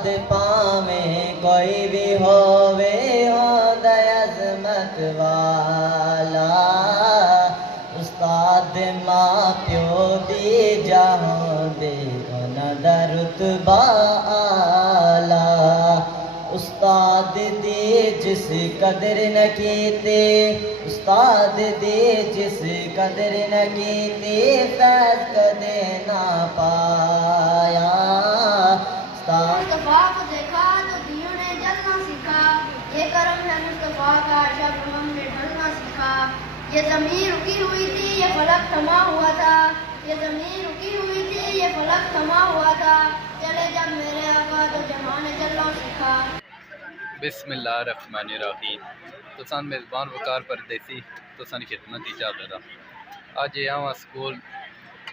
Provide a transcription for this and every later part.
उस्ताद पावे कोई भी होवे होंदा अज़मत वाला। उस्ताद मां प्यो दी जहां दे उन्हां दा रुतबा आला। उस्ताद दी जिस कदर न कीते, उस्ताद दी जिस कदर न कीते, फैज़ कदे ना पाया। मुस्तफा को देखा तो दियों ने जलना सीखा, ये करम है मुस्तफा का, शब हमने ढलना सीखा। ये ज़मीन रुकी हुई थी, ये फलक थमा हुआ था, ये ज़मीन रुकी हुई थी, ये फलक थमा हुआ था। चले जब मेरे आका तो जहां ने जलना सीखा। बिस्मिल्लाहिर्रहमानिर्रहीम। तुसान मेज़बान वकार परदेसी तुसानी खिदमत ही चाहता था। अज यहाँ स्कूल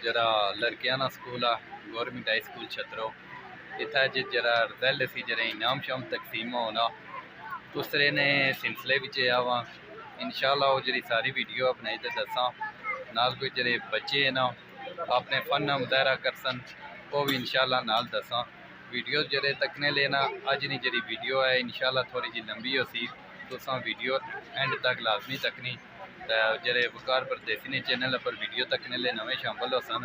जरा लड़कियाना स्कूल आ गौरमेंट हाई स्कूल छतरो। इतना अज जरा रिजल्ट सी जरा इनाम शाम तकसीम होना दूसरे ने सिलसिले विच आवा। इंशाअल्लाह वो जी सारी वीडियो अपने तो दसा नाल कोई जरे बच्चे है ना अपने फन का मुजाहरा करसन वो भी इंशाअल्लाह नाल दसा। वीडियो जरे तकने लेना अज नहीं जरी वीडियो है इंशाअल्लाह थोड़ी जी लंबी हो सी तुसा वीडियो एंड तक लाजमी तकनी। जरे वकार परदेसी ने चैनल पर वीडियो तकने ले नवे शामिल हो सन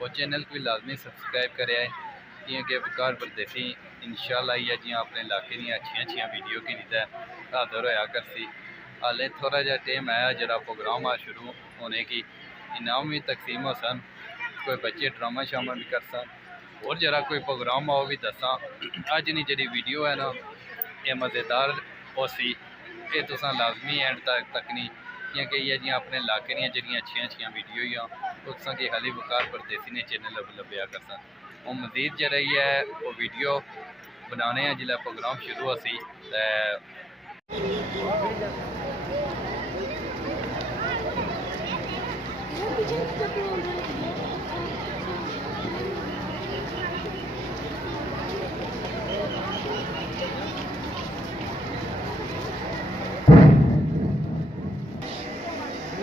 वो चैनल को भी लाजमी सबसक्राइब करे क्योंकि वकार परदेसी इंशाअल्लाह ये जी अपने इलाके दी अच्छी वीडियो की नींद हाजिर होया करसी। हाले थोड़ा जहा टाइम आया जरा प्रोग्राम आ शुरू होने की इनाम भी तकसीम हो सन कोई बच्चे ड्रामा शामा भी कर सन और जरा कोई प्रोग्राम आओ भी दसा। अज नहीं जी वीडियो है ना ये मज़ेदार हो सी ये तुसा लाजमी एंड तक तकनी क्योंकि ये जी अपने इलाके दी अच्छी वीडियो ही तुसा की हाली वकार परदेसी ने चैनल लभ्या कर सन। वो मजीद जरा है वो वीडियो बनाने जिला प्रोग्राम शुरू हो सी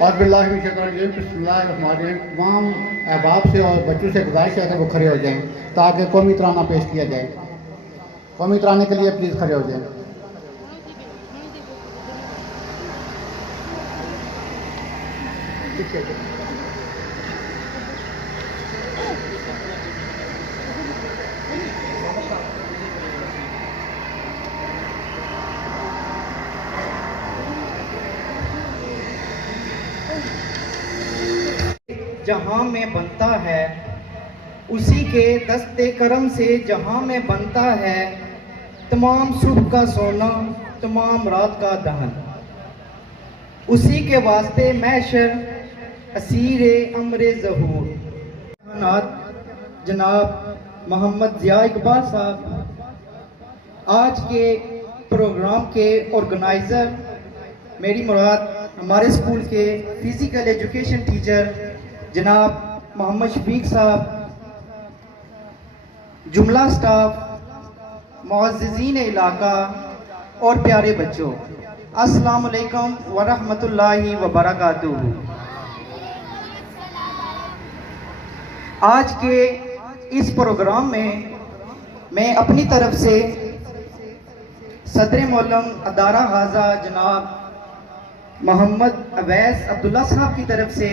और तमाम अहबाब से और बच्चों से गुजारिश है कि वो खड़े हो जाएं ताकि कौमी तराना पेश किया जाए। कौमी तराने के लिए प्लीज़ खड़े हो जाएं। जहां में बनता है उसी के दस्ते करम से जहां में बनता है तमाम सुबह का सोना तमाम रात का दहन। उसी के वास्ते मैशर असीर अमरे ज़हूर जनाब मोहम्मद ज़िया इकबाल साहब आज के प्रोग्राम के ऑर्गेनाइज़र, मेरी मुराद हमारे स्कूल के फ़िज़िकल एजुकेशन टीचर जनाब मोहम्मद शफीक साहब, जुमला स्टाफ, मुअज़्ज़िज़ीन इलाका और प्यारे बच्चों, अस्सलाम वालेकुम व रहमतुल्लाहि व बरकातुहू। आज के इस प्रोग्राम में मैं अपनी तरफ से सदर मोलम अदारा हाजा जनाब मोहम्मद अवैस अब्दुल्ला साहब की तरफ से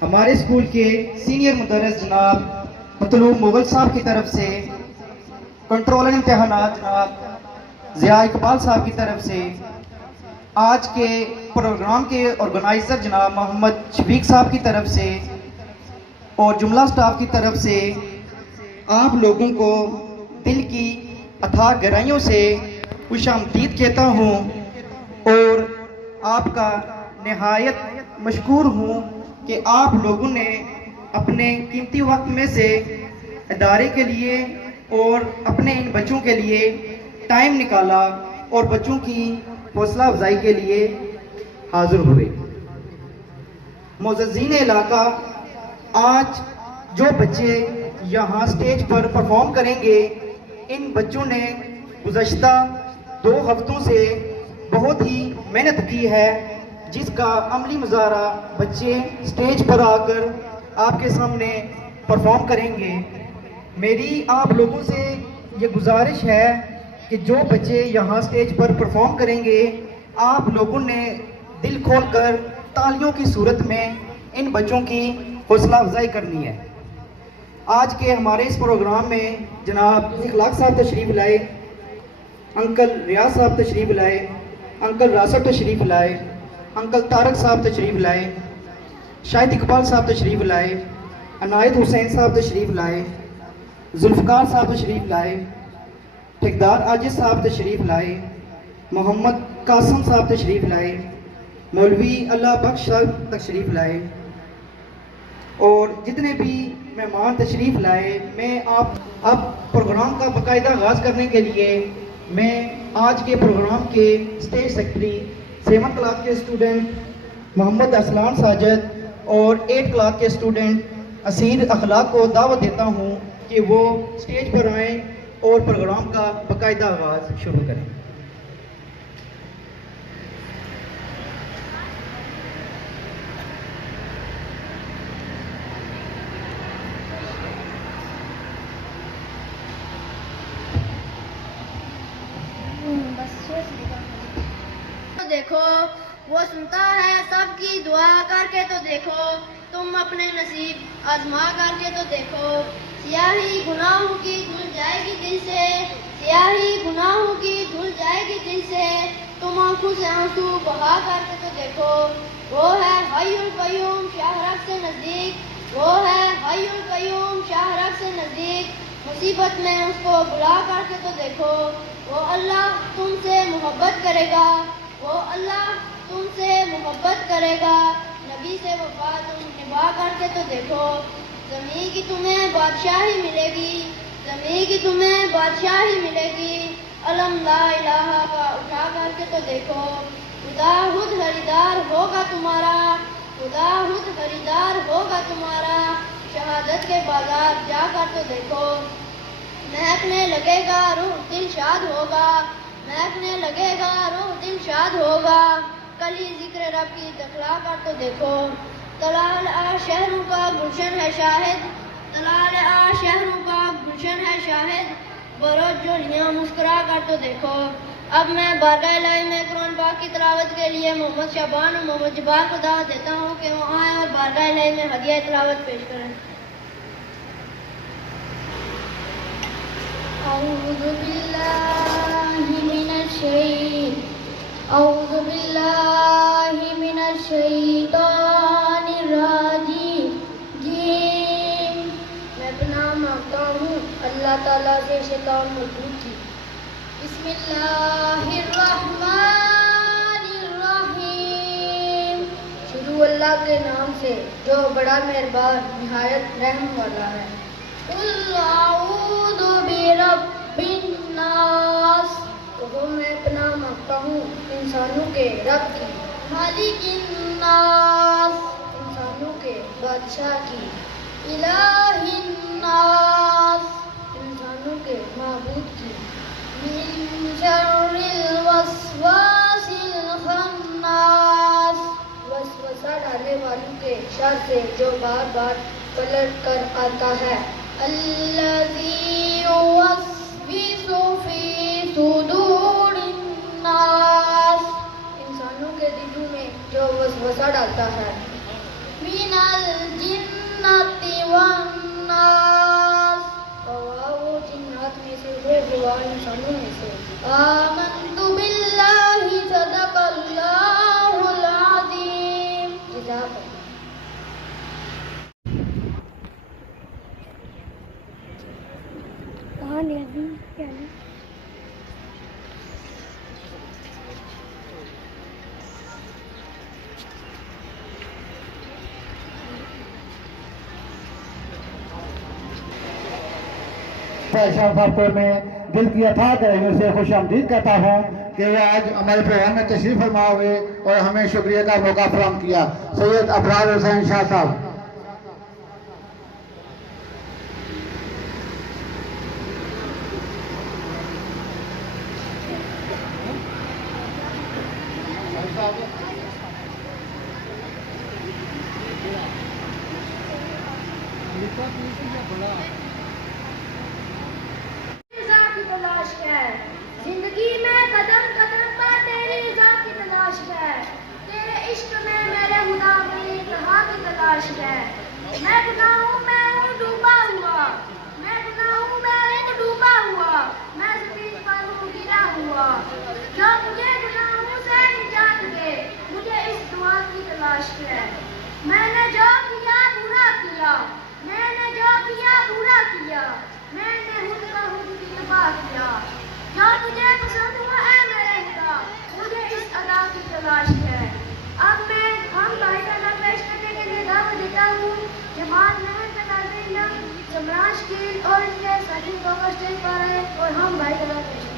हमारे स्कूल के सीनियर मुदर्रिस जनाब मतलूब मुगल साहब की तरफ से कंट्रोलर इम्तिहानात जनाब ज़िया इकबाल साहब की तरफ से आज के प्रोग्राम के ऑर्गेनाइज़र जनाब मोहम्मद शफीक साहब की तरफ से और जुमला स्टाफ की तरफ से आप लोगों को दिल की अथाह गहराइयों से खुशामदीद कहता हूँ और आपका निहायत मशकूर हूँ कि आप लोगों ने अपने कीमती वक्त में से इदारे के लिए और अपने इन बच्चों के लिए टाइम निकाला और बच्चों की हौसला अफजाई के लिए हाजिर हुए। मुअज़्ज़िज़ीन इलाका, आज जो बच्चे यहाँ स्टेज पर परफॉर्म करेंगे, इन बच्चों ने गुज़श्ता 2 हफ्तों से बहुत ही मेहनत की है, जिसका अमली मुजाहरा बच्चे स्टेज पर आकर आपके सामने परफॉर्म करेंगे। मेरी आप लोगों से ये गुजारिश है कि जो बच्चे यहाँ स्टेज पर परफॉर्म करेंगे, आप लोगों ने दिल खोलकर तालियों की सूरत में इन बच्चों की हौसला अफजाई करनी है। आज के हमारे इस प्रोग्राम में जनाब इखलाक साहब तशरीफ़ लाए, अंकल रियाज साहब तशरीफ़ लाए, अंकल रासफ तशरीफ़ लाए, अंकल तारक साहब तशरीफ़ लाए, शाहिद इकबाल साहब तशरीफ़ लाए, अनायत हुसैन साहब तशरीफ़ लाए, जुल्फ़कार साहब तशरीफ़ लाए, ठेकेदार आजिज़ साहब तशरीफ़ लाए, मोहम्मद कासम साहब तशरीफ़ लाए, मौलवी अल्लाह बख्श साहब तशरीफ़ लाए और जितने भी मेहमान तशरीफ़ लाए। मैं अब प्रोग्राम का बाकायदा आगाज़ करने के लिए मैं आज के प्रोग्राम के स्टेज सेक्रेटरी 7th क्लास के स्टूडेंट मोहम्मद असलान साजिद और 8th क्लास के स्टूडेंट असीर अखलाक को दावत देता हूँ कि वो स्टेज पर आएँ और प्रोग्राम का बाकायदा आगाज़ शुरू करें। तो देखो वो सुनता है सबकी दुआ, करके तो देखो तुम अपने नसीब आजमा, करके तो देखो सियाही गुनाहों की धुल जाएगी दिल से, सियाही गुनाहों की धुल जाएगी दिल से, तुम आंखों से आंसू बहा, करके तो देखो वो है हय्युल क़य्यूम शाहरग से नज़दीक, वो है हय्युल क़य्यूम शाहरग से नज़दीक, मुसीबत में उसको बुला, करके तो देखो वो अल्लाह तुमसे मोहब्बत करेगा, वो अल्लाह तुमसे मोहब्बत करेगा, नबी से वफा तुम निभा, करके तो देखो ज़मीन की तुम्हें बादशाही मिलेगी, ज़मीन की तुम्हें बादशाही मिलेगी, अलम ला इलाहा का उठा, करके तो देखो खुदा खुद खरीदार होगा तुम्हारा, खुदा खुद खरीदार होगा तुम्हारा, शहादत के बाजार जाकर तो देखो महकने लगेगा रूह दिल शाद होगा, महकने लगेगा रूह दिल शाद होगा, कली जिक्र रब की दखला, कर तो देखो तलाल आ शहरों का गुलशन है शाहिद, तलाल आ शहरों का गुलशन है शाहिद, बरोज जोड़ियाँ मुस्कुरा, कर तो देखो। अब मैं बारगाह इलाही में कुरान पाक की तिलावत के लिए मोहम्मद शाबान और मोहम्मद जब्बार को दावत देता हूँ कि वो आएँ और बारगाह इलाही में हदिया तिलावत पेश करें। औज़ु बिल्लाहि मिनश शैतानिर रजीम। मैं पनाह मांगता हूँ अल्लाह ताला से शैतान मरदूद की। बिस्मिल्लाहिर्रहमानिर्रहीम। शुरू अल्लाह के नाम से जो बड़ा मेहरबान निहायत रहम वाला है। कुल आऊज़ु बिरब्बिन नास। तो मैं पनाह मांगता हूँ इंसानों के रब की। मालिकिन नास। इंसानों के बादशाह की। इलाहिन नास। इंसानों के माबूद की। मिन शर्रिल वस्वासिल खन्नास। वसवसा डालने वालों के शर से जो बार बार पलट कर आता है। अल्लज़ी युवस्विसु फी सुदूरिन नास। इंसानों के दिलों में जो वसवसा डालता है। मिनल जिन्नति वन नास। वो जिन्नात में से है, वो इंसानों में से। आमन्तु बिल्लाहि सदक़ल्लाहुल अज़ीम। शाह साहब को मैं दिल की अथाह गहराइयों से खुश आमदीद कहता हूँ कि वो आज हमारे प्रोग्राम में तशरीफ़ फरमा हुए और हमें शुक्रिया का मौका फराहम किया। सैयद अबरार हुसैन शाह साहब। तलाश है। मैं गुनाह हूँ, मैं हूँ डूबा हुआ, मैं गुनाह हूँ, मैं हूँ डूबा हुआ, मैं ज़मीन पर हूँ गिरा हुआ। जो मुझे गुनाहों से निजात दे, मुझे इस दुआ की तलाश है। मैंने जो किया बुरा किया, मैंने जो किया बुरा किया, मैंने खुद का खुद भी तबाह किया। जो तुझे पसंद हुआ है मेरे खुदा, मुझे इस अदा की तलाश है। अब मैं हम भाई का नाम पेश करने के लिए दावत देता हूँ जमात महल का नाज़रीन जमरान शकील और इनके साथी को स्टेज पर आए और हम भाई का नाम पेश करें।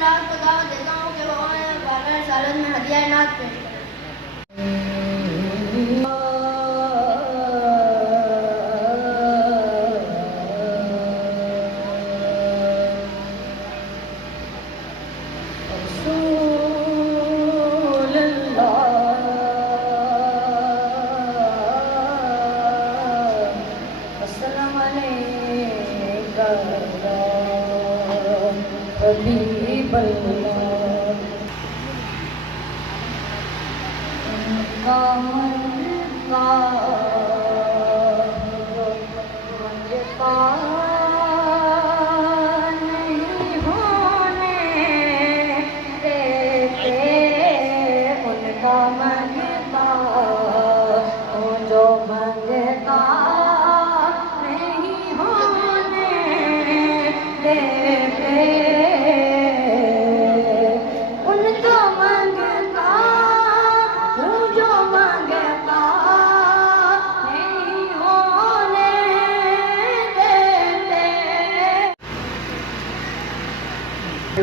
हजरात को दावत देता हूँ कि वो आए और बारगाह रिसालत में हदिया इनात पेश करें।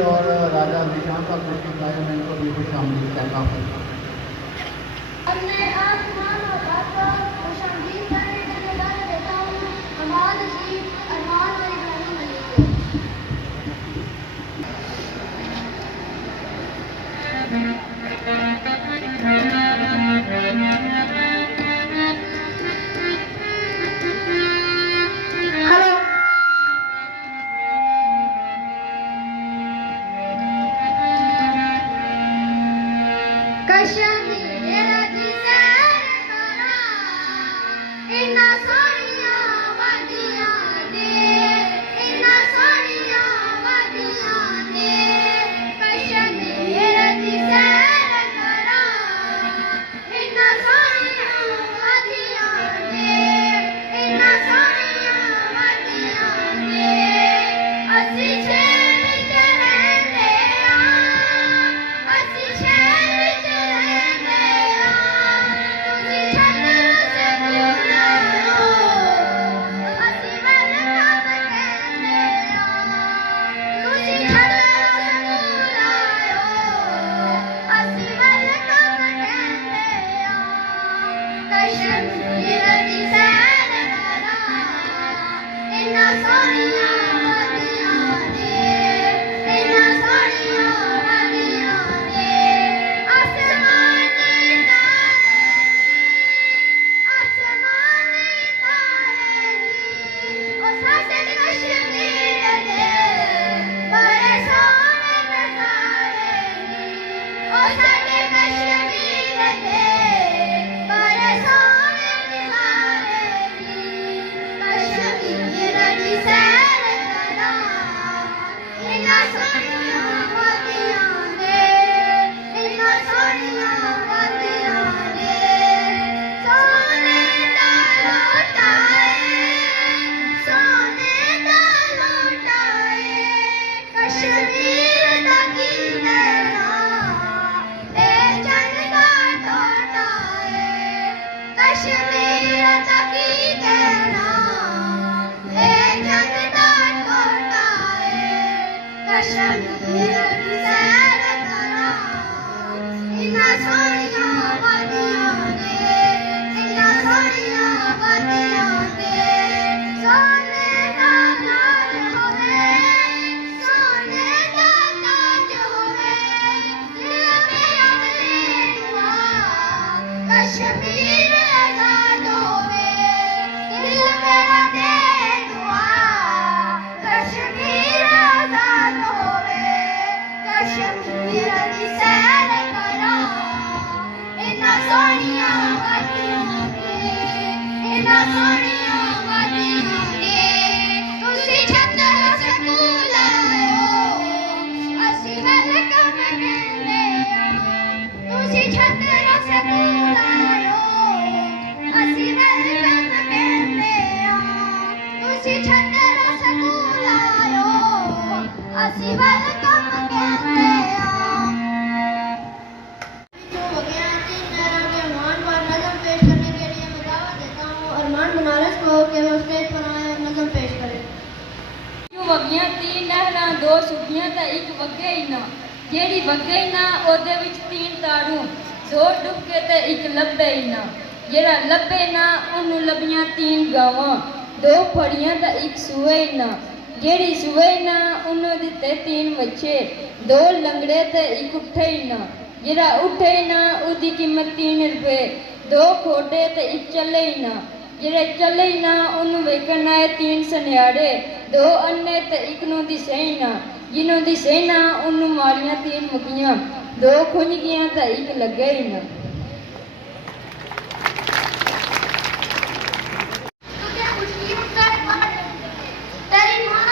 और राजा निशान का कोशिश आया, मैं इनको भी खुश आमदीद कहता हूँ। अपने आसमान और रात को खुशामदीद करने के लिए दावत देता हूँ हमारा नसीब अरमान और इब्राहिम अली को। गईयां 3 नहरां 2 सूबियां ते एक वगे ही ना जेड़ी वगे ही ना ओदे विच 3 तारू 2 डुबके ते एक लब्बे ही ना जेड़ा लब्बे ना उन्नू लबियां 3 गावां 2 फड़ियां ते एक सूए ही ना जेड़ी सूए ही ना उन्नू दिते 3 बच्चे 2 लंगड़े ते एक उठे ही ना जेड़ा उठे ही ना उदी कीमत 3 रुपए 2 खोटे ते एक चले ही ना जेड़े चले ही ना उन्नू वेखण आए 3 सन्याड़े 2 अन्ने ते एक नू दिसे ही ना जिन्हों दिसे ना उन्नू मारियां 3 मुकियां 2 खुंज गईयां ते एक लगे ही ना। तुझे खुशी कर तेरी मां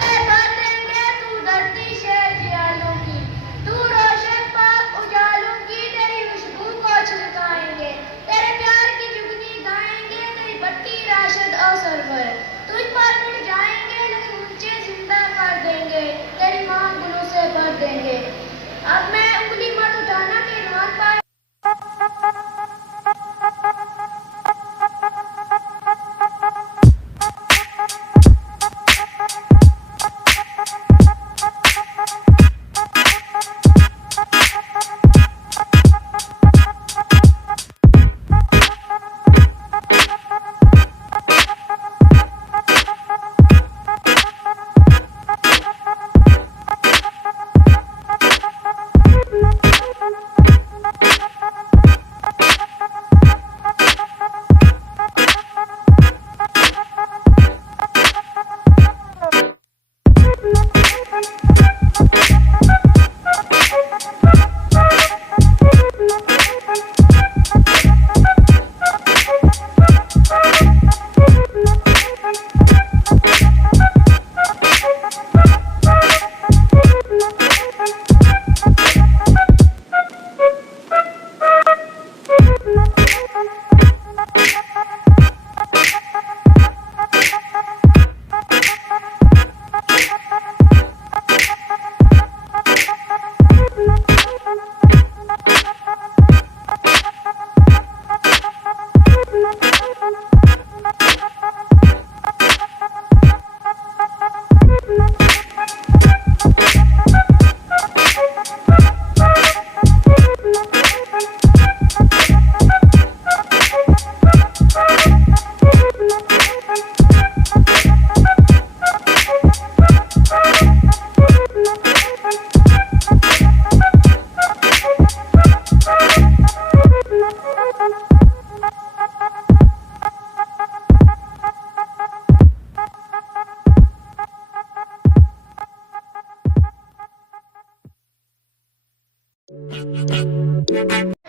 से भर देंगे तू धरती से जियालों की तू रोशन पाक उजालों की तेरी खुशबू को छिड़काएंगे तेरे प्यार की जुगनी गाएंगे तेरी भट्टी राशिद और सरवर तुझ पर मिट जाएंगे लेकिन ऊंचे जिंदा कर देंगे तेरी मां गुलों से भर देंगे। अब मैं उंगली मत उठाना के रुआन पर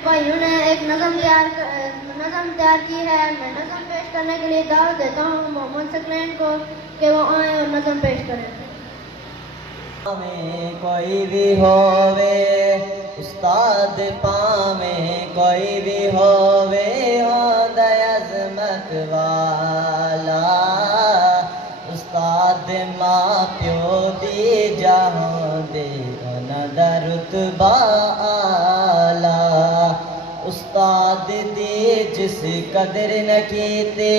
भाइयों ने एक नज़म तैयार की है। मैं नज़म पेश करने के लिए दावत देता हूँ मोहम्मद सकलैन को कि वो आए और नज़म पेश करें। में कोई भी होवे उस्ताद पावे कोई भी होवे होंदा अज़मत वाला उस्ताद मां प्यो दी जहां दे उन्हां दा रुतबा आला उस्ताद दी जिस कदर न कीते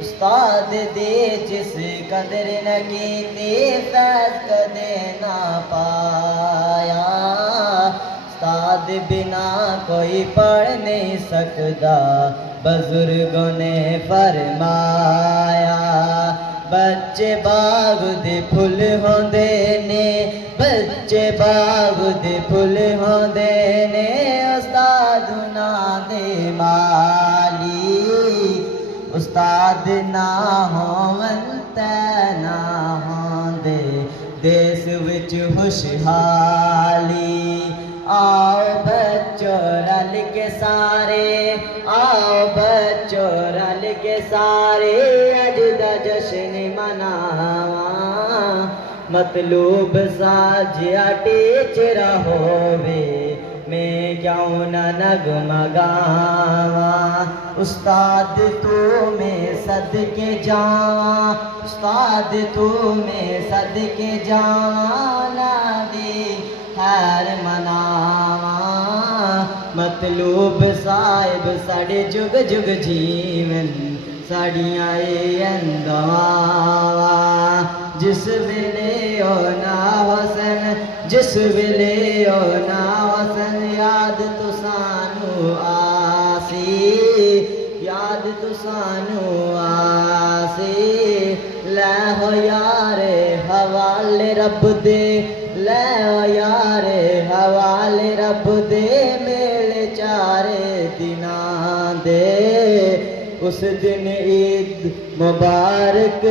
उस्ताद दी जिस कदर न कीते फैज़ कदे ना पाया उस्ताद बिना कोई पढ़ नहीं सकता बुजुर्गों ने फरमाया बच्चे बाग दे फुल होंदे ने बच्चे बाग दे फुल होंदे ने उस्ताद ना दे माली उस्ताद ना होवन ते ना होंदे देश विच खुशहाली आओ बच्चों रल के सारे आओ बच्चों रल के सारे अज दा जश्न मनावा मतलूब साजिया टीचरा होवे मैं क्यों न नगमा गावा उस्ताद तू में सदके जावा उस्ताद तू में सदके जावा ना दे खैर मनावा मतलूब साहिब साढ़े जुग जुग जीवन साड़ियाँ अंदवा जिस बिन ना हुसन जिस वेले ना हुसन याद तो सानू आसी याद तो सानू आसी लै हो यारे हवाले रब दे लै हो यारे हवाले रब दे मेले चारे दिनां दे उस दिन ईद मुबारक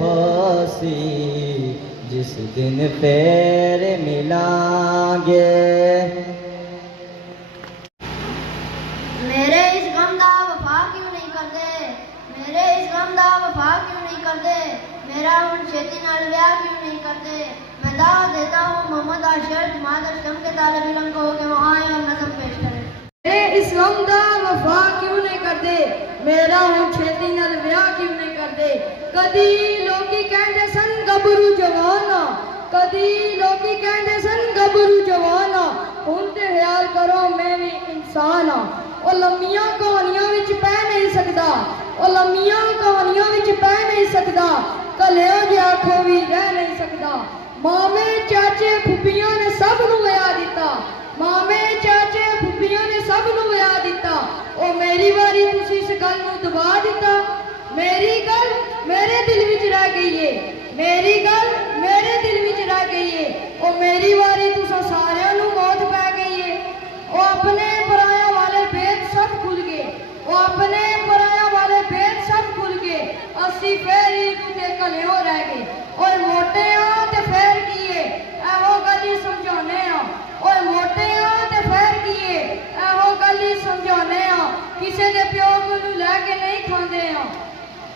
होसी जिस दिन फिर मिलांगे। मेरे इस गम दा वफा क्यों नहीं करदे मेरे इस गम दा वफा क्यों नहीं करदे मेरा हुण छेती नाल ब्याह क्यों नहीं करदे। मैं दावत देता हूँ मोहम्मद आशिर जमात अशरम के तालिब इल्म को कि वो आए और नज़म पेश करें। मेरे इस गम दा वफा क्यों नहीं करदे मेरा हुण छेती नाल विआह क्यों नहीं करदे। कदी लोकी कहंदे सन गबरू जवाना कदी लोकी कहंदे सन गबरू जवाना हुण ते ख्याल करो मैं भी इंसान हाँ। ओ लम्मियां कहानियां विच पै नहीं सकदा ओ लम्मियां कहानियां विच पै नहीं सकदा कलियो जे आखो भी रह नहीं सकदा। मामे चाचे फुफियां ने सब नूं विआह दिता मामे चाचे फुफियां ने सब नूं विआह दिता ओ मेरी वारी तुसीं इस गल नूं दबा दिता। मेरी गल मेरे दिल विच रह गई है मेरी गल मेरे दिल विच रह गई है ओ मेरी वारी तुसां सारियां नूं मौत पै गई है। ओ अपने पराया वाले भेद सब खुल गए ओ अपने पराया वाले भेद सब खुल गए असी फिर एक ते कलियो रह गए। ओए मोटे आ ते फिर कीए एहो गल ही समझाने आ ओए मोटे आ ते फिर कीए एहो गल ही समझाने आ किसे दे प्यो नूं लैके नहीं खांदे आ।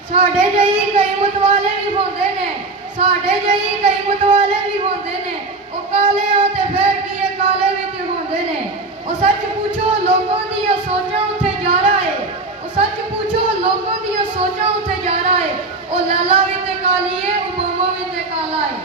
साडे जही कई मतवाले भी होंदे ने साडे जही कई मतवाले भी होंदे ने ओ काले आ ते फिर कीए काले भी ते होंदे ने। ओ सच पूछो लोगों दी सोचां उत्थे जा रहा है ओ सच पूछो लोगों दी सोचां उत्थे जा रहा है ओ लाला भी ते काली है ओ मामा भी ते काला है।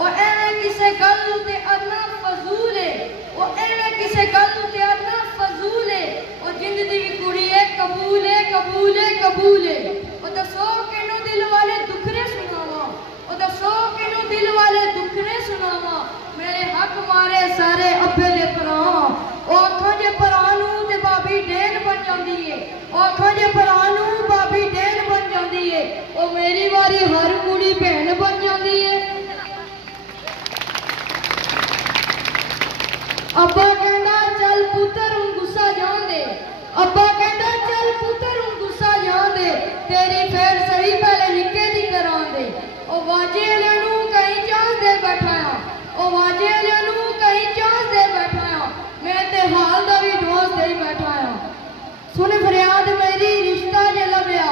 ओ एवें किसे गल नूं ते अरना फजूल है ओ एवें किसे गल नूं ते अरना फजूल है ओ जिंद दी भी कुड़ी है कबूल है कबूल है कबूल है। ओ दसो किनू दिल वाले दुखरे सुनावा ओ दसो किनू दिल वाले दुखरे सुनावा मेरे हक मारे सारे अब्बे दे भरा ओ आखो जे भरा नूं ते भाभी डेन बन जांदी है ओ आखो जे भरा नूं भाभी डेन बन जांदी है ओ मेरी वारी हर कुड़ी भैन बन जांदी है। अब्बा कहंदा चल पुत्तर हुण गुस्सा जान दे अब्बा कहंदा चल पुत्तर हुण गुस्सा जान दे तेरी फेर सही पहले निक्के दी करां दे। ओ वाजे वाले नूं कहीं चांस दे बैठा आ ओ वाजे वाले नूं कहीं चांस दे बैठा आ मैं ते हाल दा भी डोज दे बैठा आ। सुन फरियाद मेरी रिश्ता जे लभया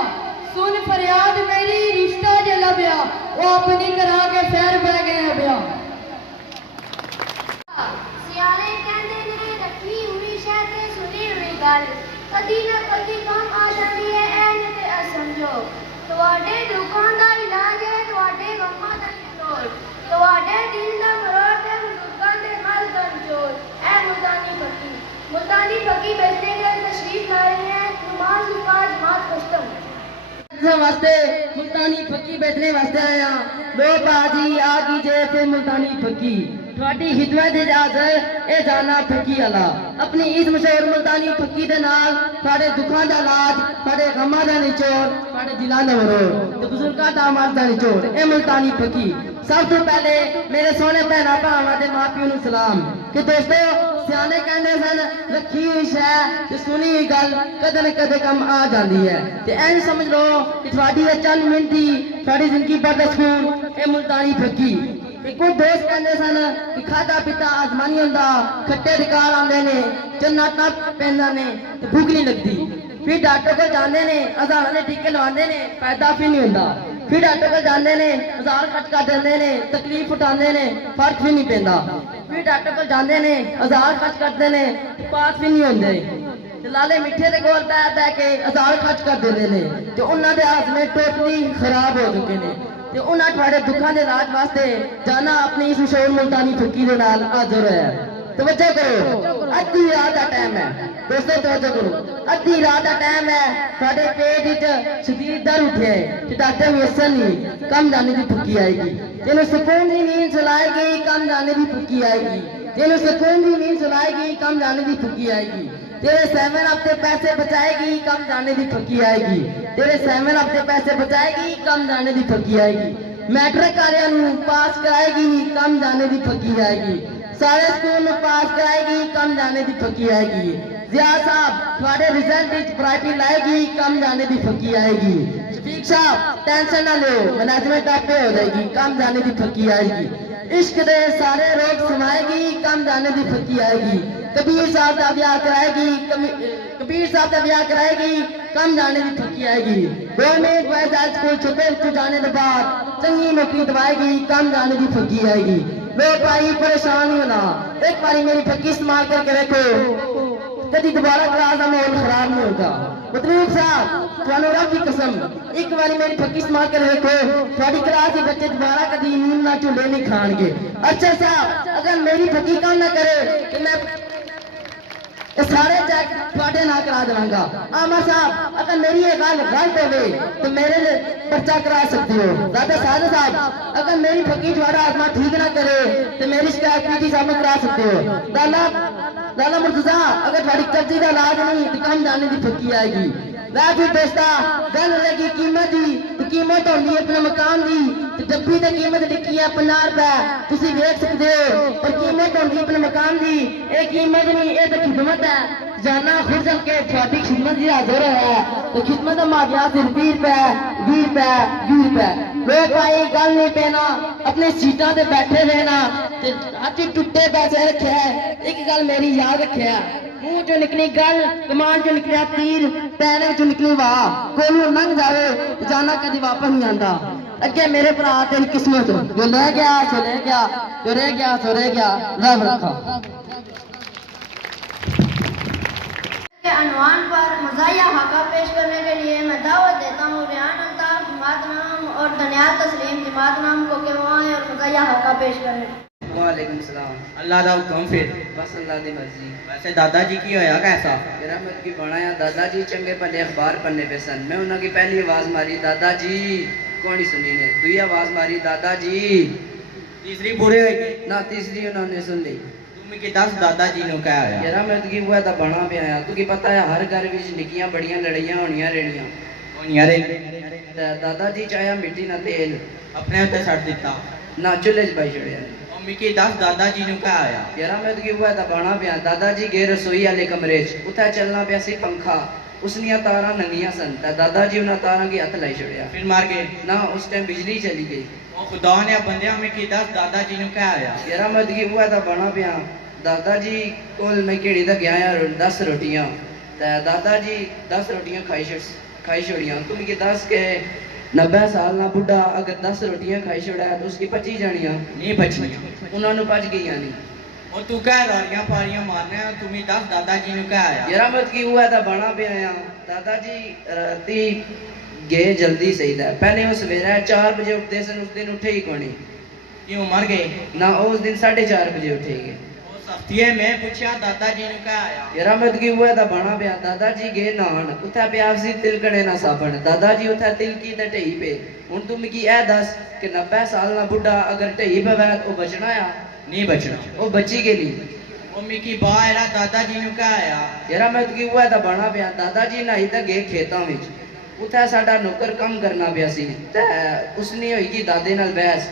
सुन फरियाद मेरी रिश्ता जे लभया ओ अपनी करा के फेर बह गए ब्याह। सियाले कहंदे ने रखी हुई शह ते सुनी हुई गल कदी ना कदी काम आ जाती है ऐन ते असमझो। तुहाडे दुखां दा इलाज है तुहाडे गमां दा निचोड़ तुहाडे दिल दा मरोड़ ते बुजुर्गां दे मल दा निचोड़ ऐ मुल्तानी फकी बेचने के तशरीफ ला रहे हैं नमाज का जमात कस्टम वास्ते मुल्तानी फकी बेचने वास्ते आया लो बाजी आ कीजे फिर मुल्तानी फकी थोड़ी खिदमत इजाजत ए जाना फकी वाला अपनी इस मशहूर मुल्तानी फकी दे नाल थोड़े दुखां दा इलाज थोड़े गमां दा निचोड़ थोड़े दिलां दा मरोड़ ते बुजुर्गां दा मल दा निचोड़ ए मुल्तानी फकी। सब तो पहले मेरे सोने भैणा भावां दे मां प्यो नूं सलाम कि दोस्तों सियाने कहंदे सन रखी हुई शै ते सुनी हुई गल कदे न कदे कम आ जाती है ते ऐन समझ लो कि थोड़ी चंद मिनट दी थोड़ी जिंदगी भर दा सुकून ए मुल्तानी फकी। कुछ दोस्त कहते सन कि खादा पीता आजमानी होंदा खट्टे रिकार आंदे ने चन्ना टप पैंदा ने ते भूख नहीं लगती फिर डॉक्टर को जाते ने हज़ारां दे टीके लवांदे ने फायदा फिर नहीं होंदा फिर डॉक्टर को जाते ने हज़ार खर्च कर देंदे ने तकलीफ उठाते ने फर्क भी नहीं पैंदा फिर डॉक्टर को जाते ने हज़ार खर्च करते ने पास भी नहीं होंदे लाले मिठे के कोल पै के हज़ार खर्च कर देंदे ने ते उन्हां दे हाजमे टोटली खराब हो चुके ने ते उन्हां तुहाडे दुखां दे इलाज वास्ते जाना अपनी इस मशहूर मुल्तानी फकी दे नाल हाज़र है। तवज्जो करो अज दी रात दा टाइम है दोस्तों तवज्जो करो अद्धी रात का टाइम है थोड़े पेट विच शदीद दर्द उठे ते डॉक्टर मुयसर नहीं कम जाने की फुकी आएगी तेन सुकून की नींद सुलाएगी कम जाने की फुकी आएगी तेन सुकून की नींद सुलाएगी कम जाने की फुकी आएगी तेरे 7 हफ्ते पैसे बचाएगी कम जाने की फुकी आएगी तेरे 7 हफ्ते पैसे बचाएगी कम जाने की फुकी आएगी मैट्रिक वालियां पास कराएगी कम जाने की फकी आएगी सारे स्कूल में पास कराएगी कम जाने की फकी आएगी जिया साहब थोड़े रिजल्ट विच प्रायोरिटी लाएगी कम जाने की फकी आएगी शफीक साहब टेंशन ना लो मैनेजमेंट आपे हो जाएगी कम जाने की फकी आएगी इश्क दे सारे रोग समाएगी कम जाने की फकी आएगी कबीर साहब का ब्याह कराएगी कबीर साहब का ब्याह कराएगी कम जाने की फकी आएगी गवर्नमेंट बॉयज हाई स्कूल छुपे जाने के बाद चंगी नौकरी दवाएगी कम जाने की फकी आएगी लो भाई परेशान नहीं होना एक बारी मेरी फकी इस्तेमाल करके रखो कभी दोबारा क्लास का माहौल खराब नहीं होगा मतलब साहब थानू रब की कसम एक बारी मेरी फकी इस्तेमाल कर रखो थोड़ी क्लास के बच्चे दोबारा कभी नींद ना झूले नहीं खाएंगे अच्छा साहब अगर मेरी फकी काम ना करे तो मैं सारे चेक थोड़े ना करा देवांगा आमा साहब अगर मेरी ये गल गलत हो तो मेरे लिए पर्चा करा सकते हो दादा साहब अगर मेरी फकी थोड़ा आत्मा ठीक ना करे तो मेरी शिकायत पीटी साहब में करा सकते हो दादा मुर्तजा अगर थोड़ी कब्जी का इलाज नहीं तो कम जाने की फकी आएगी फिर दोस्ता गल रहेगी कीमत की तो कीमत होगी अपने मकान की तो डब्बी की कीमत लिखी है 50 रुपए तुम देख सकते हो पर कीमत होगी अपने मकान की ये कीमत नहीं ये तो खिदमत है जाना खुद के थोड़ी खिदमत की हाजिर है तो खिदमत का माफिया सिर्फ 20 रुपए 20 रुपए 20 रुपए लोग भाई गल नहीं पैना अपने सीटा से बैठे रहना हाथी टुटे पैसे रखे है एक गल मेरी याद रखे मुंह चो निकली गल कमान चो निकलिया तीर पैर चो निकली वाह कोलू लंघ जावे जाना कभी वापस नहीं आता अगे मेरे भरा तेरी किस्मत जो ले गया सो ले गया जो रह गया सो रह गया रब रखा के अनवान पर मज़ाहिया हक़ा पेश करने के लिए मैं दावत देता हूँ रियान अल्ताफ जमात नाम और दनियाल तस्लीम जमात नाम को कि वो आए और मज़ाहिया हक़ा पेश करें। वालेकुम सलाम। अल्लाह दा हुक्म फिर बस अल्लाह दी मर्जी। वैसे दादाजी की होया कैसा? रहमत की बनाया दादाजी चंगे भले अखबार पढ़ने पे सन मैं उन्होंने की पहली आवाज मारी दादाजी कौन ही सुनी ने दूसरी आवाज मारी दादाजी तीसरी पूरे हो गई ना तीसरी उन्होंने सुन ली तुम की 10 दादाजी नु क्या आया यार मैं की हुआ था बना पे आया तू की पता है हर घर विच निकियां बड़ियां लड़ाइयां होनियां रेड़ियां होनियां रे दादाजी चाया मिट्टी ना तेल अपने उत्ते छड़ दिता ना चुल्हे च पाई छड़िया मम्मी की 10 दादाजी नु क्या आया यार मैं की हुआ था बना पे दादाजी गए रसोई वाले कमरे च उठा चलना पिया सी पंखा उसनिया तारा नंगियां सन दादाजी उन्हें तारा की हथ लाई छड़िया फिर मार गए ना उस टाइम बिजली चली गई खुदा ने बंदिया में की 10 दादाजी नु क्या आया यार मैं की हुआ था बना पिया दादाजी कोल मैं केड़ी दा गया यार 10 रोटियां दादाजी 10 रोटियां खाई छोड़ियां तुम की 10 के 90 साल ना बुढ़ा अगर 10 रोटियां खाई छोड़ा तो उसकी 25 जानियां नहीं बची उन्होंने बच गई नहीं और तू कह रारियां पारियां मारने तुम्हें 10 दादाजी नु क्या आया यार मत की हुआ था बना पे आया दादाजी राती गए जल्दी सही था पहले वो सवेरा 4 बजे उठते सन उस दिन उठे ही कोनी क्यों मर गए ना उस दिन 4:30 बजे उठेगे सफ्तिये में पूछा दादाजी ने क्या आया यार मत की हुआ था बना पे दादाजी गए नहान उठा पे सी तिलकने ना साबन दादाजी उठा तिलकी ते ढई पे हुन तुम की ए दस कि 90 साल ना बुढ़ा अगर ढई पे तो बचना आ नहीं बचना वो बची के लिए मम्मी की बाहर दादाजी ने क्या आया यार मैं की हुआ था बना पे दादाजी ना ही तक गए खेतों में उठा साडा नौकर कम करना पिया सी ते उसने होई की दादे नाल बहस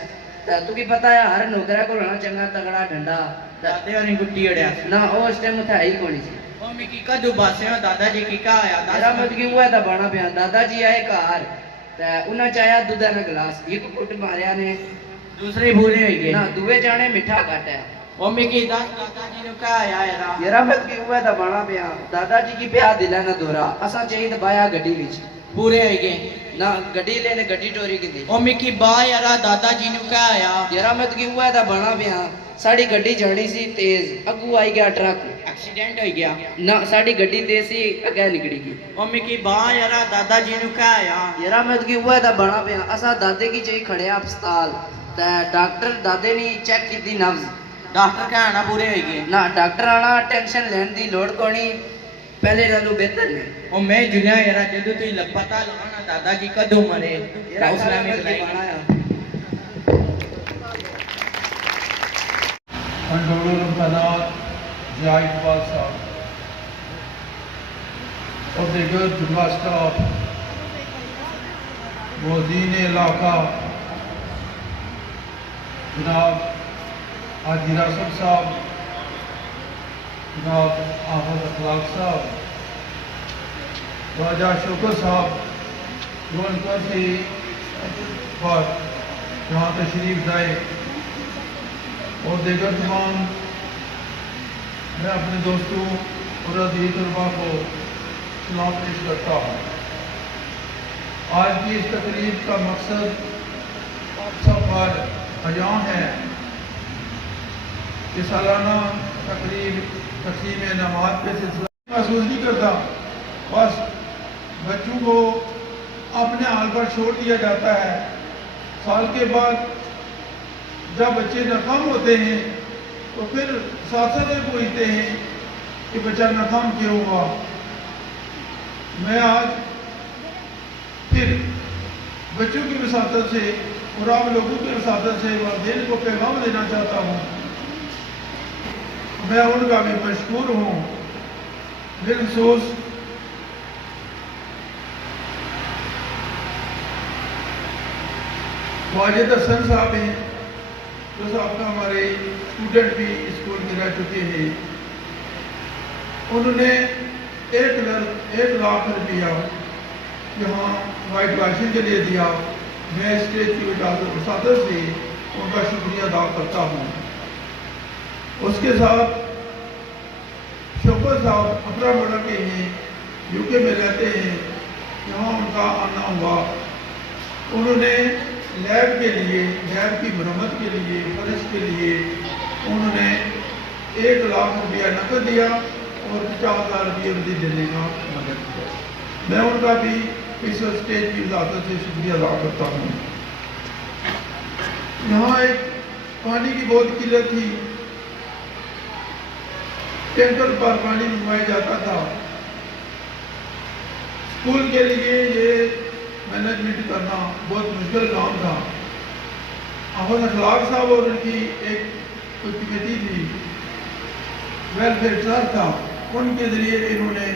तू की पता है हर नौकरा को रहना चंगा तगड़ा डंडा दादे और गुट्टी अड़या ना उस टाइम उठा ही कोनी सी मम्मी की कदू बासे दादाजी की क्या आया यार मैं की हुआ था बना पे दादाजी आए घर ते उन्हें चाया दूध ना गिलास एक कुट मारिया ने दूसरे भूले हो गए ना दुए जाने मिठा काटा मम्मी की 10 दादाजी ने क्या आया यार मैं की हुआ था बना पे दादाजी की ब्याह दिला ना दोरा असा चाहिए दबाया गड्डी विच पूरे हो गए ना गड्डी लेने गड्डी चोरी की थी मम्मी की बा यार दादाजी ने क्या आया यार मैं की हुआ था बना पे साड़ी गड्डी चढ़ी सी तेज अगू आई गया ट्रक एक्सीडेंट हो गया ना साड़ी गड्डी तेज सी अगे निकली गई मम्मी की बा यार दादाजी ने क्या आया यार मैं की हुआ था बना पे असा दादे की चाहिए खड़े अस्पताल डॉक्टर दादे ने चेक की नब्ज डॉक्टर क्या आना पूरे हो गए ना डॉक्टर आना टेंशन लेने की लोड़ कोनी पहले नालों बेहतर ने और मैं जुनिया यारा जदों तू पता लगाना दादाजी कदों मरे हौसला में बनाया कंट्रोलर तैनात जिया इकबाल साहब और दीगर जुमला स्टाफ, मोदीन इलाका जनाब हाजी रासफ साहब, जनाब आफत अखलाक साहब, राजा शुक्र साहब जो उनका से पर यहाँ तशरीफ लाए और दीगर तमाम, मैं अपने दोस्तों और अजीज तलबा को सलाम पेश करता हूँ। आज की इस तकरीब का मकसद सब पर अजां है कि सालाना तकरीब तक़सीम इनामात पे सिलसिला महसूस नहीं करता, बस बच्चों को अपने हाल पर छोड़ दिया जाता है। साल के बाद जब बच्चे नाकाम होते हैं तो फिर साथ पूछते हैं कि बच्चा नाकाम क्यों हुआ। मैं आज फिर बच्चों की वसातत से और आप लोगों की वसातत से वालिदैन को पैगाम देना चाहता हूँ। मैं उनका भी मशकूर हूँ। बिलखसूस वाजिद हसन साहब हैं जो साहब हमारे स्टूडेंट भी स्कूल में रह चुके हैं। उन्होंने 1 लाख रुपया यहाँ वाइट वॉशिंग के लिए दिया। मैं स्टेज की वसादत से उनका शुक्रिया अदा करता हूँ। उसके साथ शुक्र साहब अपना बड़ा के हैं, यूके में रहते हैं, यहाँ उनका आना हुआ। उन्होंने लैब के लिए, लैब की मरम्मत के लिए, फर्श के लिए उन्होंने 1 लाख रुपया नकद दिया और 50,000 रुपये मुझे देने का मदद किया। मैं उनका भी इस स्टेज की वजाकत से शुक्रिया अदा करता हूँ। यहाँ एक पानी की बहुत किल्लत थी, टैंकर पर पानी मंगवाया जाता था। स्कूल के लिए ये मैनेजमेंट करना बहुत मुश्किल काम था। अहमद अखलाक साहब और उनकी एक कमेटी थी, वेलफेयर ट्रस्ट था, उनके ज़रिए इन्होंने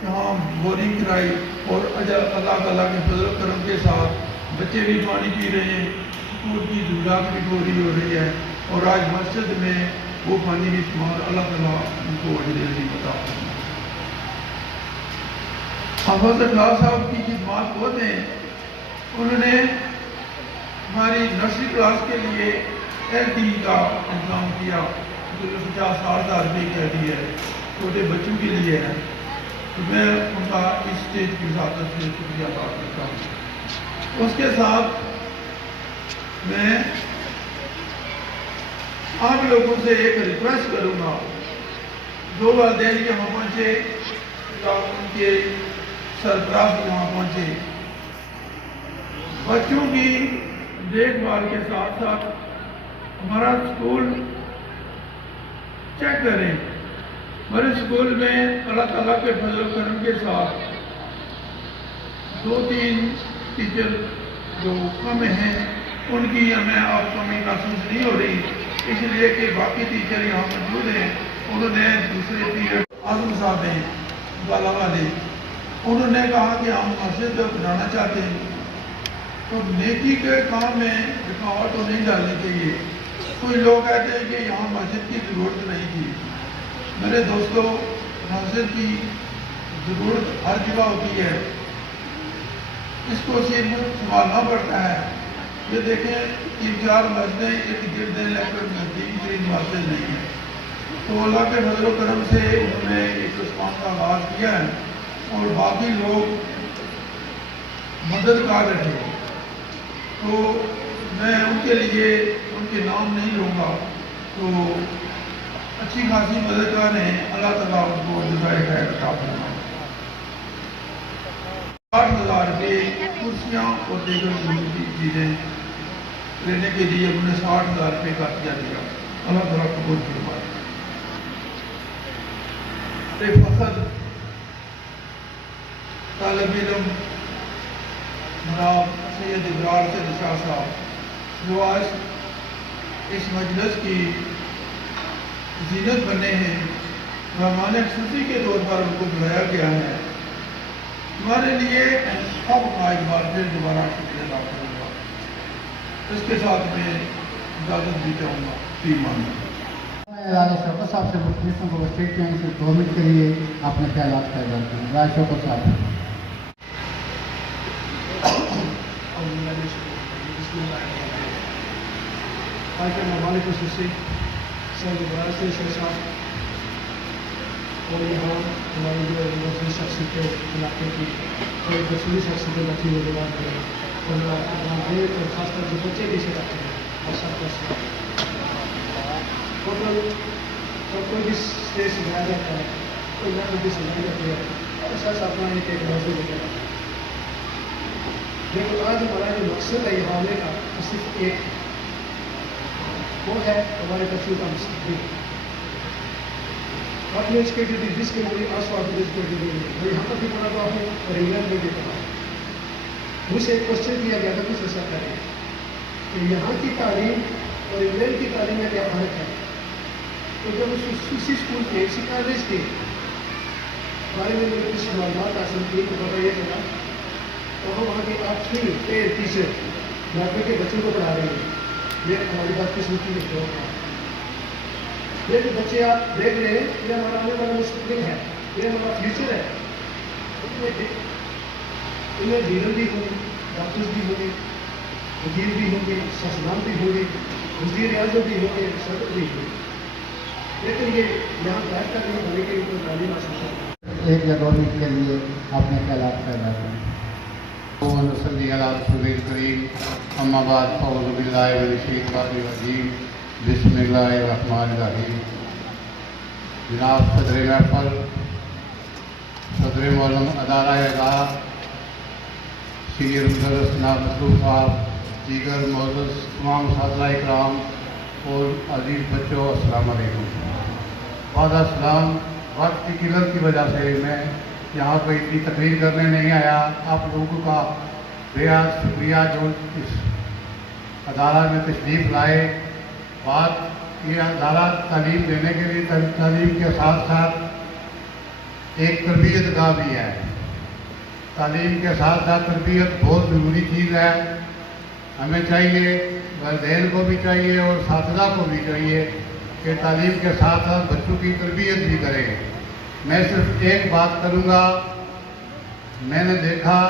यहाँ बोरिंग कराई और अल्लाह ताला के फजल करम के साथ बच्चे भी पानी पी रहे हैं, स्कूल की ज़रूरत भी पूरी हो रही है और आज मस्जिद में वो पानी भी इस्तेमाल अल्लाह ताला उनको अजर बता। अहमद अखलाक साहब की खिदमत बहुत हैं। उन्होंने हमारी नर्सरी क्लास के लिए LD का इंतजाम किया जो 50,000 रुपये का LD है, छोटे बच्चों के लिए है। तो मैं उनका इस स्टेज की वजाकत से शुक्रिया अदा करता हूँ। उसके साथ मैं आप लोगों से एक रिक्वेस्ट करूँगा, जो वालिदैन के वहाँ पहुँचे या उनके सरबराह वहाँ पहुँचे, बच्चों की देखभाल के साथ साथ हमारा स्कूल चेक करें। हमारे स्कूल में अल्लाह ताला के फजल करम के साथ 2-3 टीचर जो कम हैं, उनकी हमें अब कमी महसूस नहीं हो रही, इसलिए कि बाकी टीचर यहाँ मौजूद हैं। उन्होंने दूसरे पीरियड आजम साहब हैं वाला वाले, उन्होंने कहा कि हम मस्जिद बनाना चाहते हैं, तो नेकी के काम में रुकावट तो नहीं डालनी चाहिए। कुछ लोग कहते हैं कि यहाँ मस्जिद की ज़रूरत नहीं थी। मेरे दोस्तों, मस्जिद की ज़रूरत हर जगह होती है, इसको सिर्फ संभालना पड़ता है। ये देखें 3-4 मस्जिदें एक गिरद लेकर नज़दीक तरीन मस्जिद नहीं है। तो अल्लाह के फजल करम से उन्होंने एक काम का आगाज़ किया है और बाकी लोग मदद कर रहे हैं। तो मैं उनके लिए उनके नाम नहीं लूँगा, तो अच्छी खासी मदद कर रहे हैं। अल्लाह ताला उनको जज़ाए खैर अता फरमाए। 60,000 रुपये कुर्सियाँ और दीगर ज़रूरी चीज़ें लेने के लिए उन्होंने 60,000 रुपये का दिया। अल्लाह ताला कबूल फरमाए। फखर तालिब इल्म जनाब सैयद इब्रार से शाह साहब, जो आज इस मजलिस की जीनत बने हैं, मेहमान खुशी के तौर पर उनको बुलाया गया है। हमारे लिए सबका एक बार फिर दोबारा शुक्रिया अदा करूँगा। इसके साथ मैं इजाज़त भी चाहूँगा। ईमान राजा शौकत साहब से मुख्तलिफों को स्टेट बैंक से गवर्नमेंट के लिए अपने ख्याल कर जाते हैं। राजा शौकत साहब। आज के मेहमान खुसूसी सैयद इब्रार से साहब और यहाँ हमारी जो दूसरी शख्सियतें इलाके की कोई दूसरी शख्सियतें बैठी हुई बात करें और और खासकर जो बच्चे भी से रखते हैं और सबका टोटल जब कोई भी स्टेज सजाया जाता है कोई नया भी सजाई जाती है और सच अपना एक मौजूद होता है। लेकिन आज हमारा जो मकसद है यहाँ आने का सिर्फ एक वो है हमारे बच्चों का मुस्तकबिल। आपने educated in this category, also are educated in, मैं यहाँ पर भी पढ़ा हुआ हूँ और इंग्लैंड में भी पढ़ा हूँ। मुझसे एक क्वेश्चन किया गया था कुछ ऐसा करें कि यहाँ की तालीम और इंग्लैंड की तालीम में क्या फ़र्क है। तो जब उसी स्कूल के इसी कॉलेज के बारे में मैंने कुछ मालूमात हासिल की तो पता ये चला तो हम वहाँ के आप 3 पेड टीचर लड़के के बच्चों को पढ़ा रहे हैं। ये हमारी बात की सूची में शौक है। ये जो बच्चे आप देख रहे हैं ये हमारा आने वाला मुस्तकबिल है, ये हमारा फ्यूचर है। इनमें लीडर भी होंगे, डॉक्टर्स भी होंगे, वकील भी होंगे, ससनाम भी होंगे, वज़ीर आज़म भी होंगे, सदर भी होंगे। लेकिन ये यहाँ बैठ कर नहीं होने के लिए कोई तालीम हासिल करना एक गवर्नमेंट के लिए अपने ख्याल कर जाते हैं। करीम अम्माबाद फ़ौज़ुबिल्लाहिमिनश्शैतानिर्रजीम बिस्मिल्लाहिर्रहमानिर्रहीम। जनाब सदर महफल, सदर मौलम अदारा सीनियर मुदर्रिस जनाब मतलूब साहब, दीगर मोअज़्ज़ज़ तमाम साथीज़ इकराम और अजीज़ बच्चों, अस्सलाम वालेकुम। वादा सलाम। वक्त की किल्लत की वजह से मैं यहाँ कोई इतनी तकरीर करने नहीं आया। आप लोगों का बेहद शुक्रिया जो इस अदारा में तशरीफ़ लाए। बात ये अदारा तालीम देने के लिए तालीम के साथ साथ एक तरबियत का भी है। तालीम के साथ साथ तरबियत बहुत ज़रूरी चीज़ है। हमें चाहिए, वालिदैन को भी चाहिए और साथिया को भी चाहिए कि तालीम के साथ साथ बच्चों की तरबियत भी करें। मैं सिर्फ एक बात करूँगा। मैंने देखा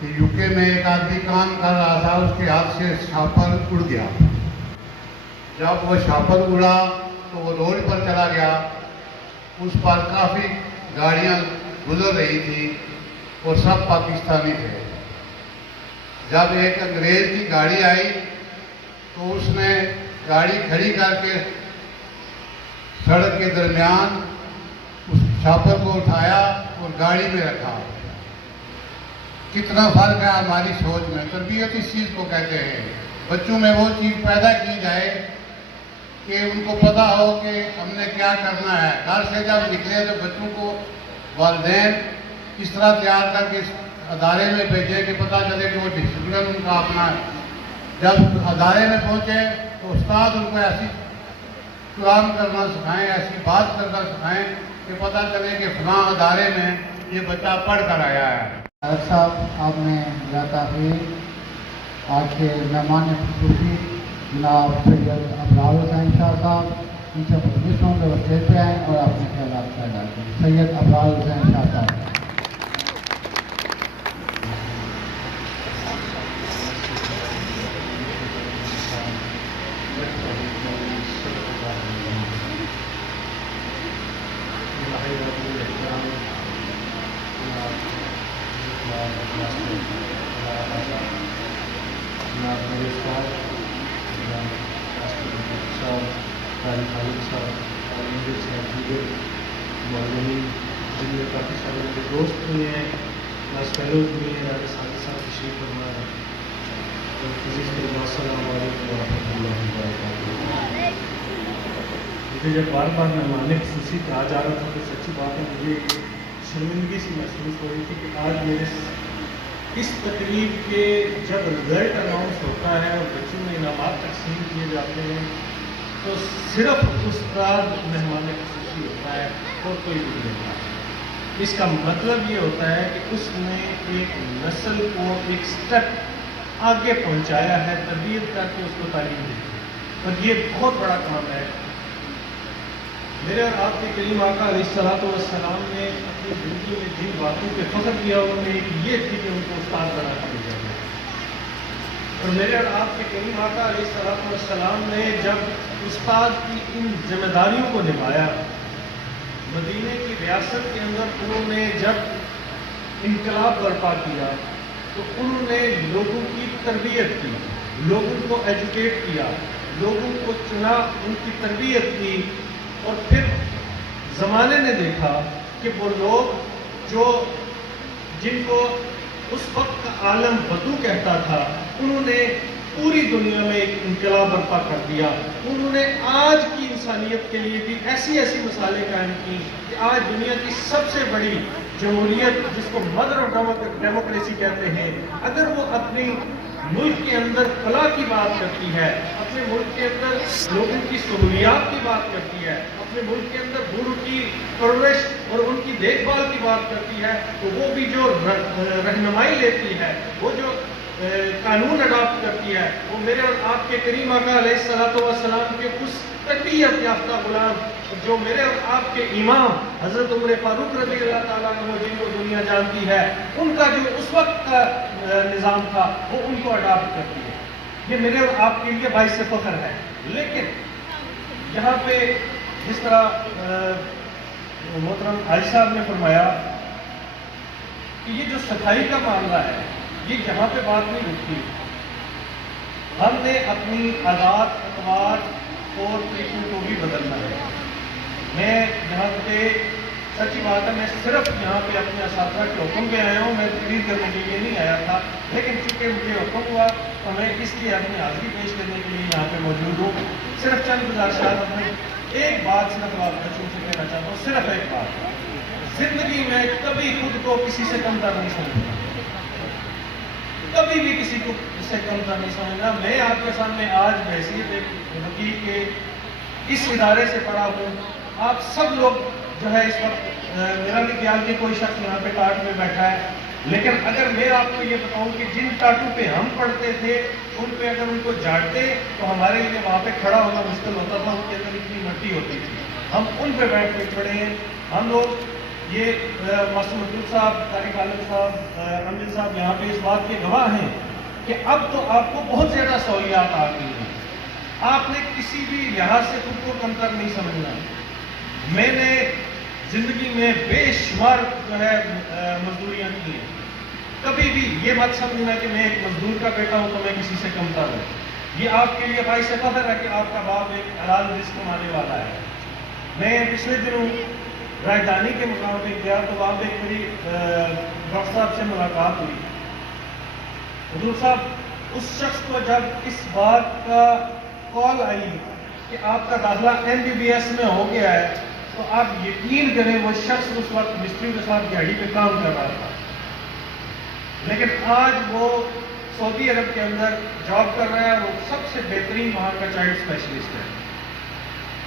कि यूके में एक आदमी काम कर रहा था, उसके हाथ से छापर उड़ गया। जब वो छापर उड़ा तो वो रोड पर चला गया। उस पर काफ़ी गाड़ियाँ गुजर रही थी और सब पाकिस्तानी थे। जब एक अंग्रेज़ की गाड़ी आई तो उसने गाड़ी खड़ी करके सड़क के दरमियान उस छापर को उठाया और गाड़ी में रखा। कितना फ़र्क है हमारी सोच में। तरबियत इस चीज़ को कहते हैं। बच्चों में वो चीज़ पैदा की जाए कि उनको पता हो कि हमने क्या करना है। घर से जब निकले तो बच्चों को वालिदैन इस तरह तैयार करके अदारे में भेजें कि पता चले कि वो डिसिप्लिन उनका अपना है। जब अदारे में पहुँचे तो उस्ताद उनको ऐसी कलाम करना सिखाएं, ऐसी बात करना सिखाएं कि पता चले कि फलां अदारे में ये बच्चा पढ़ कर आया है। डायरेक्टर साहब, आपने जाता है आज के मेहमान खुसूसी जनाब सैयद अबरार हुसैन शाह साहब, इनसे खुदमिश होंगे वो स्टेज पे आएँ और अपने ख्याल कर डालते हैं। सैयद अबरार हुसैन शाह साहब। जिनमें काफ़ी सारे मेरे दोस्त भी हैं, क्लास फेलोज भी हैं, हमारे साथ साथ तशरीफ़ फरमा है। मुझे जब बार बार मेहमान खुसूसी कहा जा रहा था तो सच्ची बात है मुझे शर्मिंदगी सी महसूस हो रही थी कि आज मेरे इस तकरीब के जब रिजल्ट अनाउंस होता है और बच्चों में इनामात तकसीम किए जाते हैं तो सिर्फ उस्ताद मेहमान खुशी होता है और कोई भी नहीं होता। इसका मतलब ये होता है कि उसने एक नस्ल को एक स्टेप आगे पहुंचाया है, तरबियत करके उसको तालीम दी और ये बहुत बड़ा काम है। मेरे और आपके करीम आका अलैहिस्सलाम ने अपनी ज़िंदगी में जिन बातों पे फख्र किया उनमें एक ये थी कि उनको उस्ताद बना कर दिया गया। और मेरे और आपके करीम आका अलैहिस्सलाम ने जब उस्ताद की इन जिम्मेदारियों को निभाया, मदीने की रियासत के अंदर उन्होंने जब इनकलाब बर्पा किया तो उन्होंने लोगों की तरबियत की, लोगों को एजुकेट किया, लोगों को चुना, उनकी तरबियत की। और फिर ज़माने ने देखा कि वो लोग जो जिनको उस वक्त का आलम बदू कहता था, उन्होंने पूरी दुनिया में एक इनकलाब बर्पा कर दिया। उन्होंने आज की इंसानियत के लिए भी ऐसी ऐसी मिसालें कायम की कि आज दुनिया की सबसे बड़ी जमहूरियत, जिसको मदर ऑफ डेमोक्रेसी कहते हैं, अगर वो अपनी मुल्क के अंदर फलाह की बात करती है, अपने मुल्क के अंदर लोगों की सहूलियात की बात करती है, अपने मुल्क के अंदर बूढ़ों की परवरिश और उनकी देखभाल की बात करती है, तो वो भी जो रहनुमाई लेती है, वो जो कानून अडॉप्ट करती है, वो मेरे और आपके करीम आका अलैहिस्सलाम के उस तरबियत याफ्ता गुलाम जो मेरे और आपके इमाम हज़रत उमर फारूक रज़ियल्लाहु ताला अन्हु जिनको दुनिया जानती है, उनका जो उस वक्त का निज़ाम था वो उनको अडॉप्ट करती है। ये मेरे और आपके लिए बाइस से फख्र है। लेकिन यहाँ पे जिस तरह मोहतरम हाजी साहब ने फरमाया कि ये जो सफाई का मामला है, ये यहाँ पे बात नहीं रुकती। हमने अपनी आदात, अतवार और तरीकों को भी बदलना है। मैं यहाँ पे सच्ची बात है, मैं सिर्फ यहाँ पे अपने असातिज़ा के हुक्म पे आया हूँ, मैं तकरीर करने के लिए नहीं आया था। लेकिन चूँकि मुझे हुक्म हुआ तो मैं इसलिए अपनी हाज़िरी पेश करने के लिए यहाँ पे मौजूद हूँ। सिर्फ चंद गुज़ारिशात, अपनी एक बात सिर्फ आप बच्चों से कहना चाहता हूँ, सिर्फ एक बात, जिंदगी में कभी खुद को किसी से कमतर नहीं समझना, कभी भी किसी को इससे कमतर नहीं समझना। मैं आपके सामने आज हैसियत एक वकील के इस इदारे से पढ़ा हूँ। आप सब लोग जो है इस वक्त मेरा नहीं ख्याल कि कोई शख्स यहाँ पे टाट में बैठा है, लेकिन अगर मैं आपको ये बताऊं कि जिन टाटू पे हम पढ़ते थे उन पे अगर उनको झाड़ते तो हमारे लिए वहाँ पे खड़ा होना मुश्किल होता था, उनके अंदर इतनी मट्टी होती थी। हम उन पे बैठ के पढ़े हैं। हम लोग ये मासूम साहब, तारिक आलम साहब, अमिल साहब यहाँ पे इस बात के गवाह हैं कि अब तो आपको बहुत ज़्यादा सहूलियात आ गई हैं। आपने किसी भी लिहाज से खुद को कमतर नहीं समझना। मैंने जिंदगी में बेशुमार जो है मजदूरियाँ की हैं। कभी भी ये मत समझना कि मैं एक मजदूर का बेटा हूँ तो मैं किसी से कमतर हूँ। ये आपके लिए बाइस फख्र है कि आपका बाप एक हलाल रिज़्क़ कमाने वाला है। मैं पिछले दिनों राजधानी के मुकाम पे गया तो वहाँ पे एक मेरी डॉक्टर साहब से मुलाकात हुई। हुजूर साहब, उस शख्स को जब इस बात का कॉल आई कि आपका दाखिला MBBS में हो गया है तो आप यकीन करें वो शख्स उस वक्त मिस्त्री के साथ दिहाड़ी पे काम कर रहा था, लेकिन आज वो सऊदी अरब के अंदर जॉब कर रहा है। वो सबसे बेहतरीन वहाँ का चाइल्ड स्पेशलिस्ट है।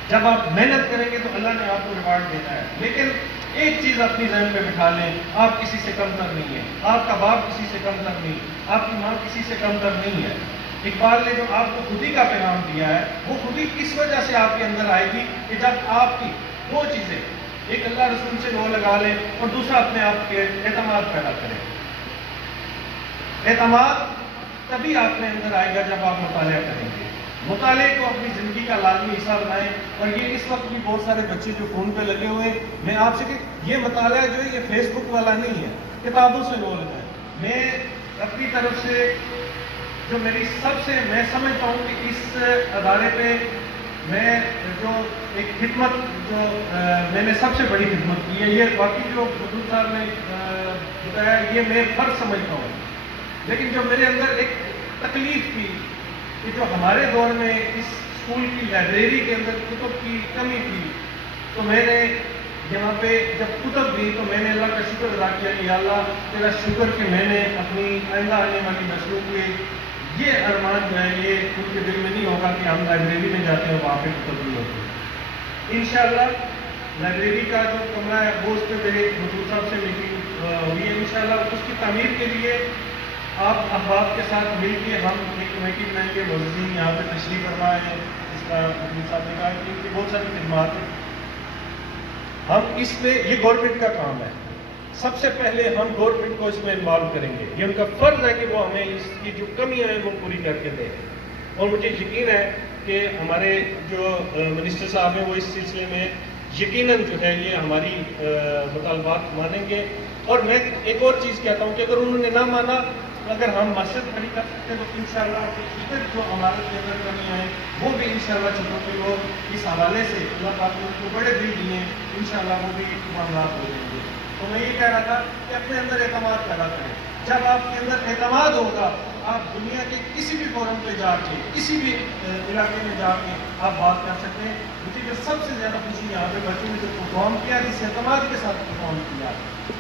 जब आप मेहनत करेंगे तो अल्लाह ने आपको रिवार्ड देना है। लेकिन एक चीज़ अपनी ज़हन में बिठा लें, आप किसी से कमतर नहीं है, आपका बाप किसी से कमतर नहीं, आपकी माँ किसी से कमतर नहीं है। इकबाल ने जो आपको खुदी का पैगाम दिया है वो खुदी इस वजह से आपके अंदर आएगी कि जब आपकी दो चीज़ें, एक अल्लाह रसूल से लो लगा लें और दूसरा अपने आप के एतमाद पैदा करें। एतमाद तभी आपके अंदर आएगा जब आप मुताला करेंगे। मुताले को अपनी ज़िंदगी का लाजमी हिस्सा बनाएं। और ये इस वक्त भी बहुत सारे बच्चे जो फ़ोन पे लगे हुए, मैं आपसे कि ये मुताला जो है ये फेसबुक वाला नहीं है, किताबों से लो लगाएं। मैं अपनी तरफ से जो मेरी सबसे मैं समझता हूँ कि इस अदारे पे मैं जो एक खिदमत जो मैंने सबसे बड़ी खिदमत की है, ये बाकी जो हुजूर साहब ने बताया ये मैं फ़र्ज समझता हूँ। लेकिन जो मेरे अंदर एक तकलीफ थी कि जो हमारे दौर में इस स्कूल की लाइब्रेरी के अंदर कुतुब की कमी थी, तो मैंने यहाँ पे जब कुतब दी तो मैंने अल्लाह का शुक्र अदा किया कि या अल्लाह तेरा शुक्र कि मैंने अपनी आइंदा आने वाली नस्लों के ये अरमान जो है ये उनके दिल में नहीं होगा कि हम लाइब्रेरी में जाते हैं वहाँ पे कुतब नहीं होती। इंशाअल्लाह लाइब्रेरी का जो कमरा है वो उस पर मेरे मसूद साहब से मीटिंग हुई है। इंशाअल्लाह उसकी तामीर के लिए आप अहबाब के साथ मिलकर हम एक कमेटी बनाएंगे। मुअज़्ज़िज़ीन यहाँ पे तशरीफ़ फरमा है, इसका मसूद साहब ने कहा कि इनकी बहुत सारी खिदमात है। हम इसमें ये गवर्नमेंट का काम है, सबसे पहले हम गवर्नमेंट को इसमें इन्वॉल्व करेंगे। ये उनका फर्ज है कि वो हमें इसकी जो कमियां हैं वो पूरी करके दें। और मुझे यकीन है कि हमारे जो मिनिस्टर साहब हैं वो इस सिलसिले में यकीनन जो है ये हमारी मुतालबात मानेंगे। और मैं एक और चीज़ कहता हूँ कि अगर उन्होंने ना माना, अगर हम मस्जिद खड़ी कर सकते हैं तो इंशाअल्लाह इधर जो हमारे के अंदर कमियाँ हैं वो भी इंशाअल्लाह छोटे लोग इस हवाले से अल्लाह पाक ने उनको बड़े दिल दिए, इंशाअल्लाह वो भी मामलात हो जाएंगे। तो मैं ये कह रहा था कि अपने अंदर एतमाद पैदा करें। जब आपके अंदर एतमाद होगा, आप दुनिया के किसी भी फोरम पे जाके, किसी भी इलाके में जाके आप बात कर सकते हैं। मुझे जो सबसे ज़्यादा खुशी यहाँ पे बच्चों ने जो परफॉर्म किया, इस एतमाद के साथ परफॉर्म किया,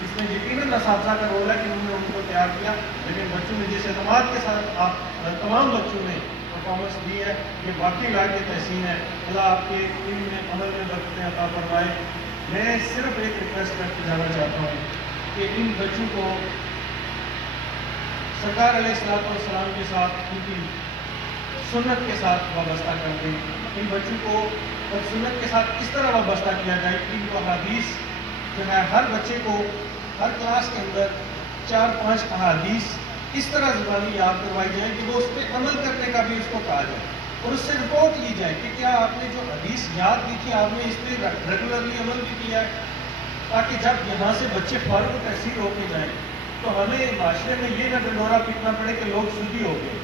इसमें यकीनन असातिज़ा का रोल है कि उन्होंने उनको तैयार किया, लेकिन बच्चों ने जिस एतमाद के साथ आप तमाम बच्चों ने परफॉर्मेंस दी है, ये वाकई लायक तहसीन है। अल्लाह आपके इल्म में, अमल में बरकतें अता फरमाए। मैं सिर्फ एक रिक्वेस्ट करके जाना चाहता हूँ कि इन बच्चों को सरकार अलैहिस्सलाम के साथ, उनकी सुन्नत के साथ वाबस्ता कर दें। इन बच्चों को और सुन्नत के साथ इस तरह वाबस्ता किया जाए कि इनको हदीस जो है, हर बच्चे को हर क्लास के अंदर 4-5 अहादीस इस तरह ज़ुबानी याद करवाई जाए कि वो उस पर अमल करने का भी उसको कहा जाए और उससे रिपोर्ट ली जाए कि क्या आपने जो हदीस याद की थी आपने इस पर रेगुलरली अमल भी किया है, ताकि जब यहाँ से बच्चे फ़ौरन तहसील होके जाएँ तो हमें माशरे में ये न ढंढोरा पीटना पड़े कि लोग सुधी हो गए।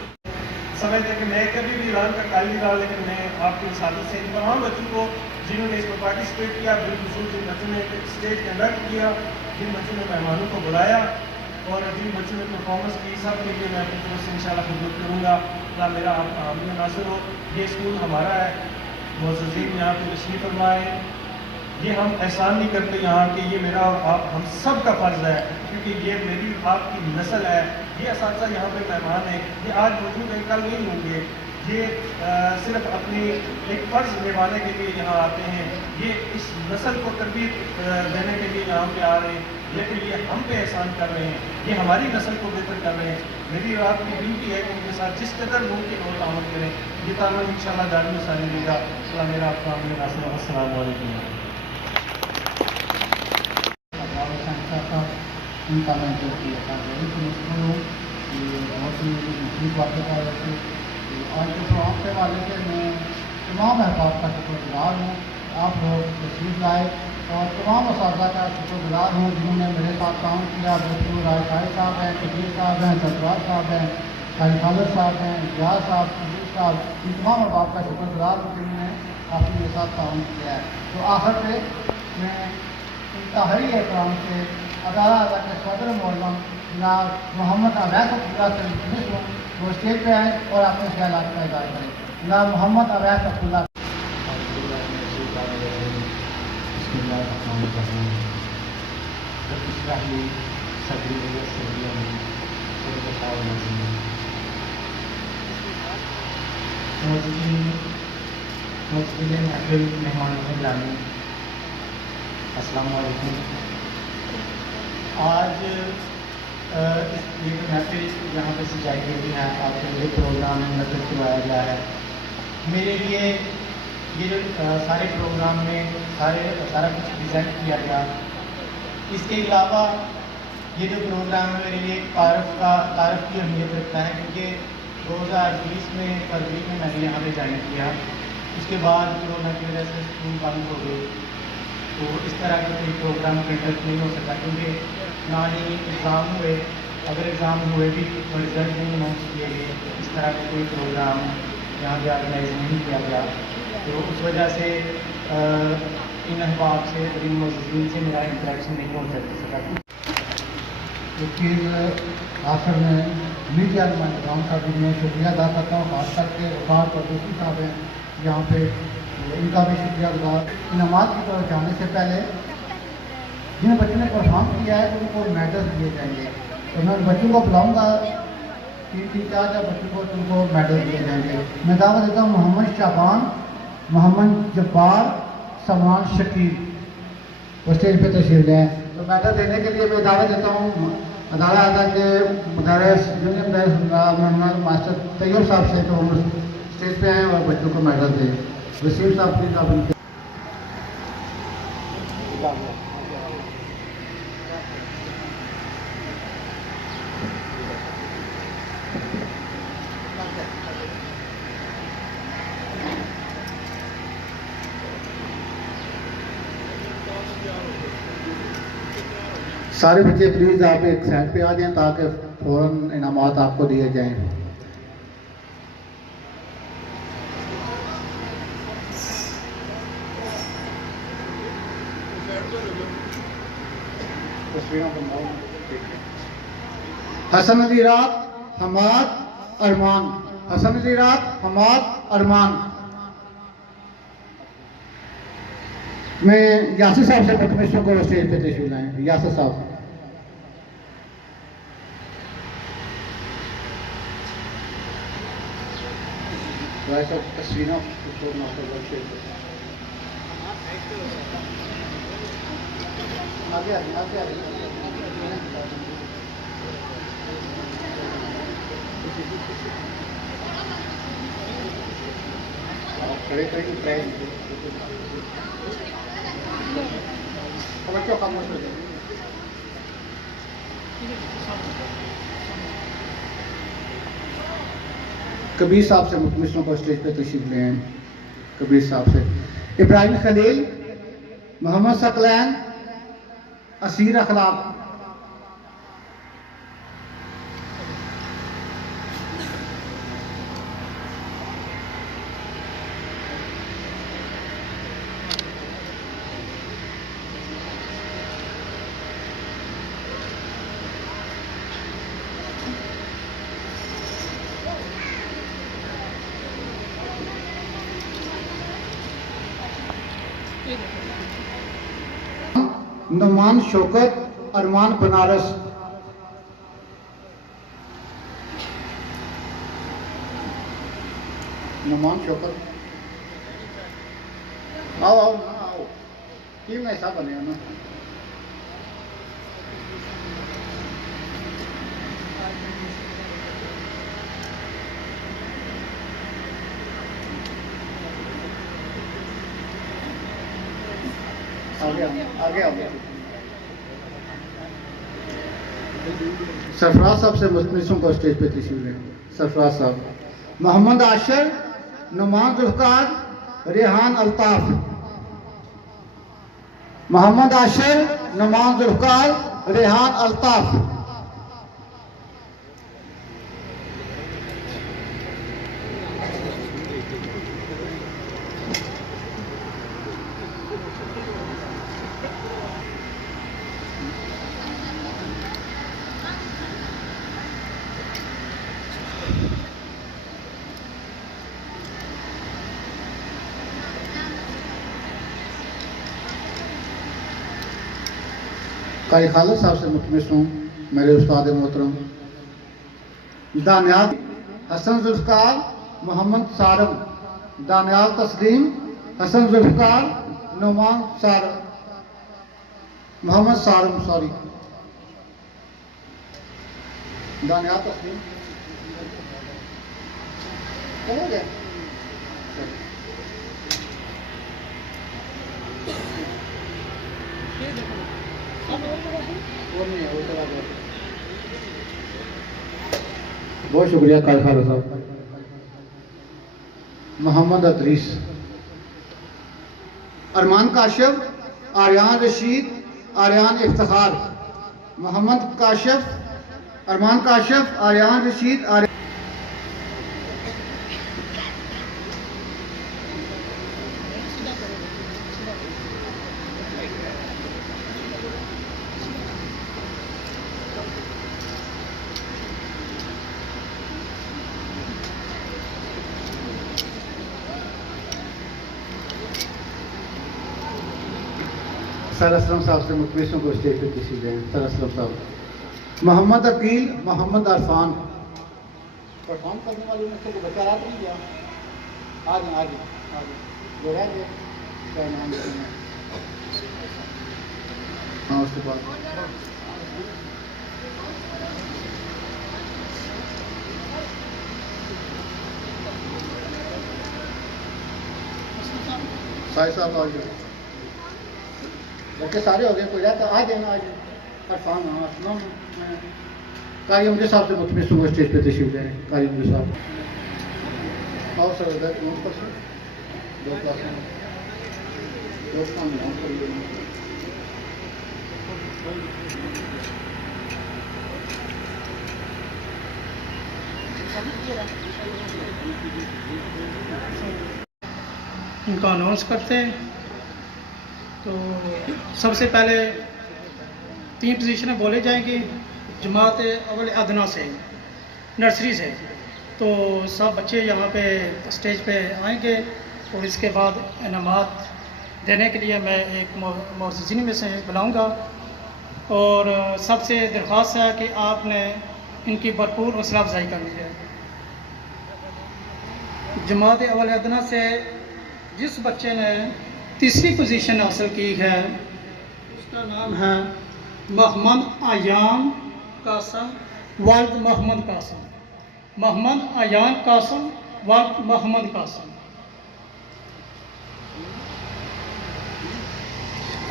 समझते कि मैं कभी भी ईरान का काल नहीं रहा, लेकिन मैं आपके साथ से इन तमाम बच्चों को जिन्होंने इसमें पार्टिसिपेट किया, बिल्कुल जिन बच्चों ने स्टेज कंडक्ट किया, जिन बच्चों ने मेहमानों को बुलाया और जिन बच्चों ने परफॉर्मेंस की, सब के लिए मैं अपनी तरफ से इंशाल्लाह खिदमत करूँगा। अल्लाह मेरा आपका हामी नासिर हो। ये स्कूल हमारा है, मुअज़्ज़िज़ीन यहाँ पे तशरीफ़ फरमाए। ये हम एहसान नहीं करते यहाँ कि ये मेरा और आप हम सब का फ़र्ज़ है, क्योंकि ये मेरी आपकी नस्ल है। ये असातिज़ा यहाँ पे मेहमान है, ये आज मौजूद हैं, कल नहीं होंगे। ये सिर्फ अपनी एक फ़र्ज़ निभाने के लिए यहाँ आते हैं, ये इस नस्ल को तरबियत देने के लिए यहाँ पे आ रहे हैं, लेकिन ये हम पे एहसान कर रहे हैं, ये हमारी नस्ल को बेहतर कर रहे हैं। मेरी और आपकी विनती है कि उनके साथ जिस कदर मुमकिन हो तामल करें। ये तामल इंशाअल्लाह जारी में सारी देगा। अल्लाह मेरा आपका हामी नासिर। अस्सलाम वालेकुम। उनका मैं जो किया था वही समझता हूँ कि बहुत ही मुख्तलिफ बातें कर रहे थे। आज के प्रोग्राम के वाले से मैं तमाम अहबाब का शुक्रगुजार हूँ। आप लोग तशरीफ़ लाए और तमाम असातिज़ा का शुक्रगुजार हूँ जिन्होंने मेरे साथ काम किया। जैसे राय साहब हैं, कबीर साहब हैं, सरफराज साहब हैं, खालिद साहब हैं, रियाज साहब, कबीर साहब, इन तमाम अहबाब का शुक्रगुजार हूँ जिन्होंने काफ़ी मेरे साथ काम किया है। तो आखिर पे मैं इंतहाई एहतराम से अदारा के सदर मौलम जनाब मोहम्मद अवैस अब्दुल्ला से मुख्तलिफ हूँ, वो स्टेज पे आए और अपने ख्यालात का इज़हार करें। जनाब मोहम्मद अवैस अब्दुल्ला। अस्सलाम वालेकुम। आज ये महफिल यहाँ पे सजाई गई है, आपके लिए प्रोग्राम नजर करवाया गया है। मेरे लिए ये जो सारे प्रोग्राम में सारा कुछ डिज़ाइन किया गया, इसके अलावा ये जो प्रोग्राम है मेरे लिए तारफ़ की अहमियत रखता है, क्योंकि 2020 में फरवरी में मैंने यहाँ पे ज्वाइन किया। उसके बाद कोरोना की वजह से स्कूल बंद हो गए, तो इस तरह के कोई प्रोग्राम कंडक्ट नहीं हो सका, क्योंकि ना ही एग्ज़ाम हुए, अगर एग्ज़ाम हुए भी तो रिज़ल्ट नहीं अनाउंस किए गए, तो इस तरह का कोई प्रोग्राम यहाँ पे ऑर्गेनाइज नहीं किया गया। तो उस वजह से इन अहबाब से और इन मुअज़्ज़िज़ीन से मेरा इंटरेक्शन नहीं हो सका। तो फिर आखिर में मीडिया नुमाइंदान का भी मैं शुक्रिया अदा करता हूँ, खास करके वकार परदेसी साहब हैं यहाँ पे, इनका भी शुक्रिया गुजार। इनामात की तरफ जाने से पहले जिन बच्चों ने परफॉर्म किया है उनको मेडल दिए जाएंगे। तो मैं बच्चों को बुलाऊंगा कि क्या बच्चों को तुमको मेडल दिए जाएंगे। मैं दावा देता हूँ मोहम्मद शाबान, मोहम्मद जब्बार, सलमान शकील वो स्टेज पे तशरीफ लें। तो मेडल देने के लिए मैं दावा देता हूँ अदारा अदा के मुदर्रिस जूनियर मुदर्रिस मास्टर तैयब साहब से, तो हम स्टेज पे आएँ और बच्चों को मेडल दें। वसीम साहब प्लीज आप उनके सारे बच्चे प्लीज़ आप एक साइड पे आ जाएं ताकि फ़ौरन इनामात आपको दिए जाएं। हसन अली रात, हमाद, अरमान। हसन अली रात, हमाद, अरमान। मैं यासिर साहब से परमिशन को स्टेज पे तशरीफ लाएं। यासिर साहब तस्वीरों आगे आगे खड़े खड़े बच्चों का कबीर साहब से मुतमिशों को स्टेज पे तशरीफ लें। कबीर साहब से इब्राहिम खलील, मोहम्मद सकलैन, असीर अखलाक। नुमान शौकत, अरमान बनारस। नुमान शौकत आओ आओ ना आओ, टीम ऐसा बने ना। आगे आओ। सरफराज साहब से मुस्तमिशों को स्टेज पे तशरीफ लें। सरफराज साहब। मोहम्मद आशर, नुमान जुल्फकार, रेहान अल्ताफ। मोहम्मद आशर, नुमान जुल्फकार, रेहान अल्ताफ। कारी खालिद साहब से मुतमिश हूँ, मेरे उस्ताद मोहतरम। दानियाल हसन जुल्फकार, मोहम्मद सारम। दानियाल तस्लीम, हसन जुल्फकार, नुमान सारम, मोहम्मद सारम सॉरी। दानियाल तस्लीम हो गया। बहुत शुक्रिया कारी खालिद साहब। मोहम्मद अदरीस, अरमान काशिफ, आर्यान रशीद, आर्यान इफ्तिखार। मोहम्मद काशिफ, अरमान काशिफ, आर्यान रशीद, सर असलम साहब से मुतमिसों को स्टेज पे तशरीफ लाएं। सर असलम साहब। मोहम्मद अकील, मोहम्मद अरफान। परफॉर्म करने वाले में से बच्चा रात नहीं गया। आ जाए जो रह गए क्या नाम लेते हैं। हाँ उसके बाद साहिब साहब आ गए। बच्चे सारे हो गए, कोई रहता आ जाए ना आज अरफान। हाँ असलम कारी मुझे साहब से मुतमिस हुआ स्टेज पे तशरीफ लाएं। कारी मुझे साहब आओ सर उधर नोट पर से दो क्लास में दो काम नोट कर लिए। उनका अनाउंस करते हैं। तो सबसे पहले 3 पोजीशनें बोले जाएंगी जमात अवल अदना से, नर्सरी से। तो सब बच्चे यहाँ पे स्टेज पे आएंगे और इसके बाद इनामात देने के लिए मैं एक मौजूदीन में से बुलाऊंगा। और सबसे दरख्वास्त है कि आपने इनकी भरपूर हौसला अफजाई करनी है। जमात अवल अदना से जिस बच्चे ने तीसरी पोजीशन हासिल की है उसका नाम है मोहम्मद आयान कासम वालिद मोहम्मद कासम। मोहम्मद आयान कासम वालिद मोहम्मद कासम।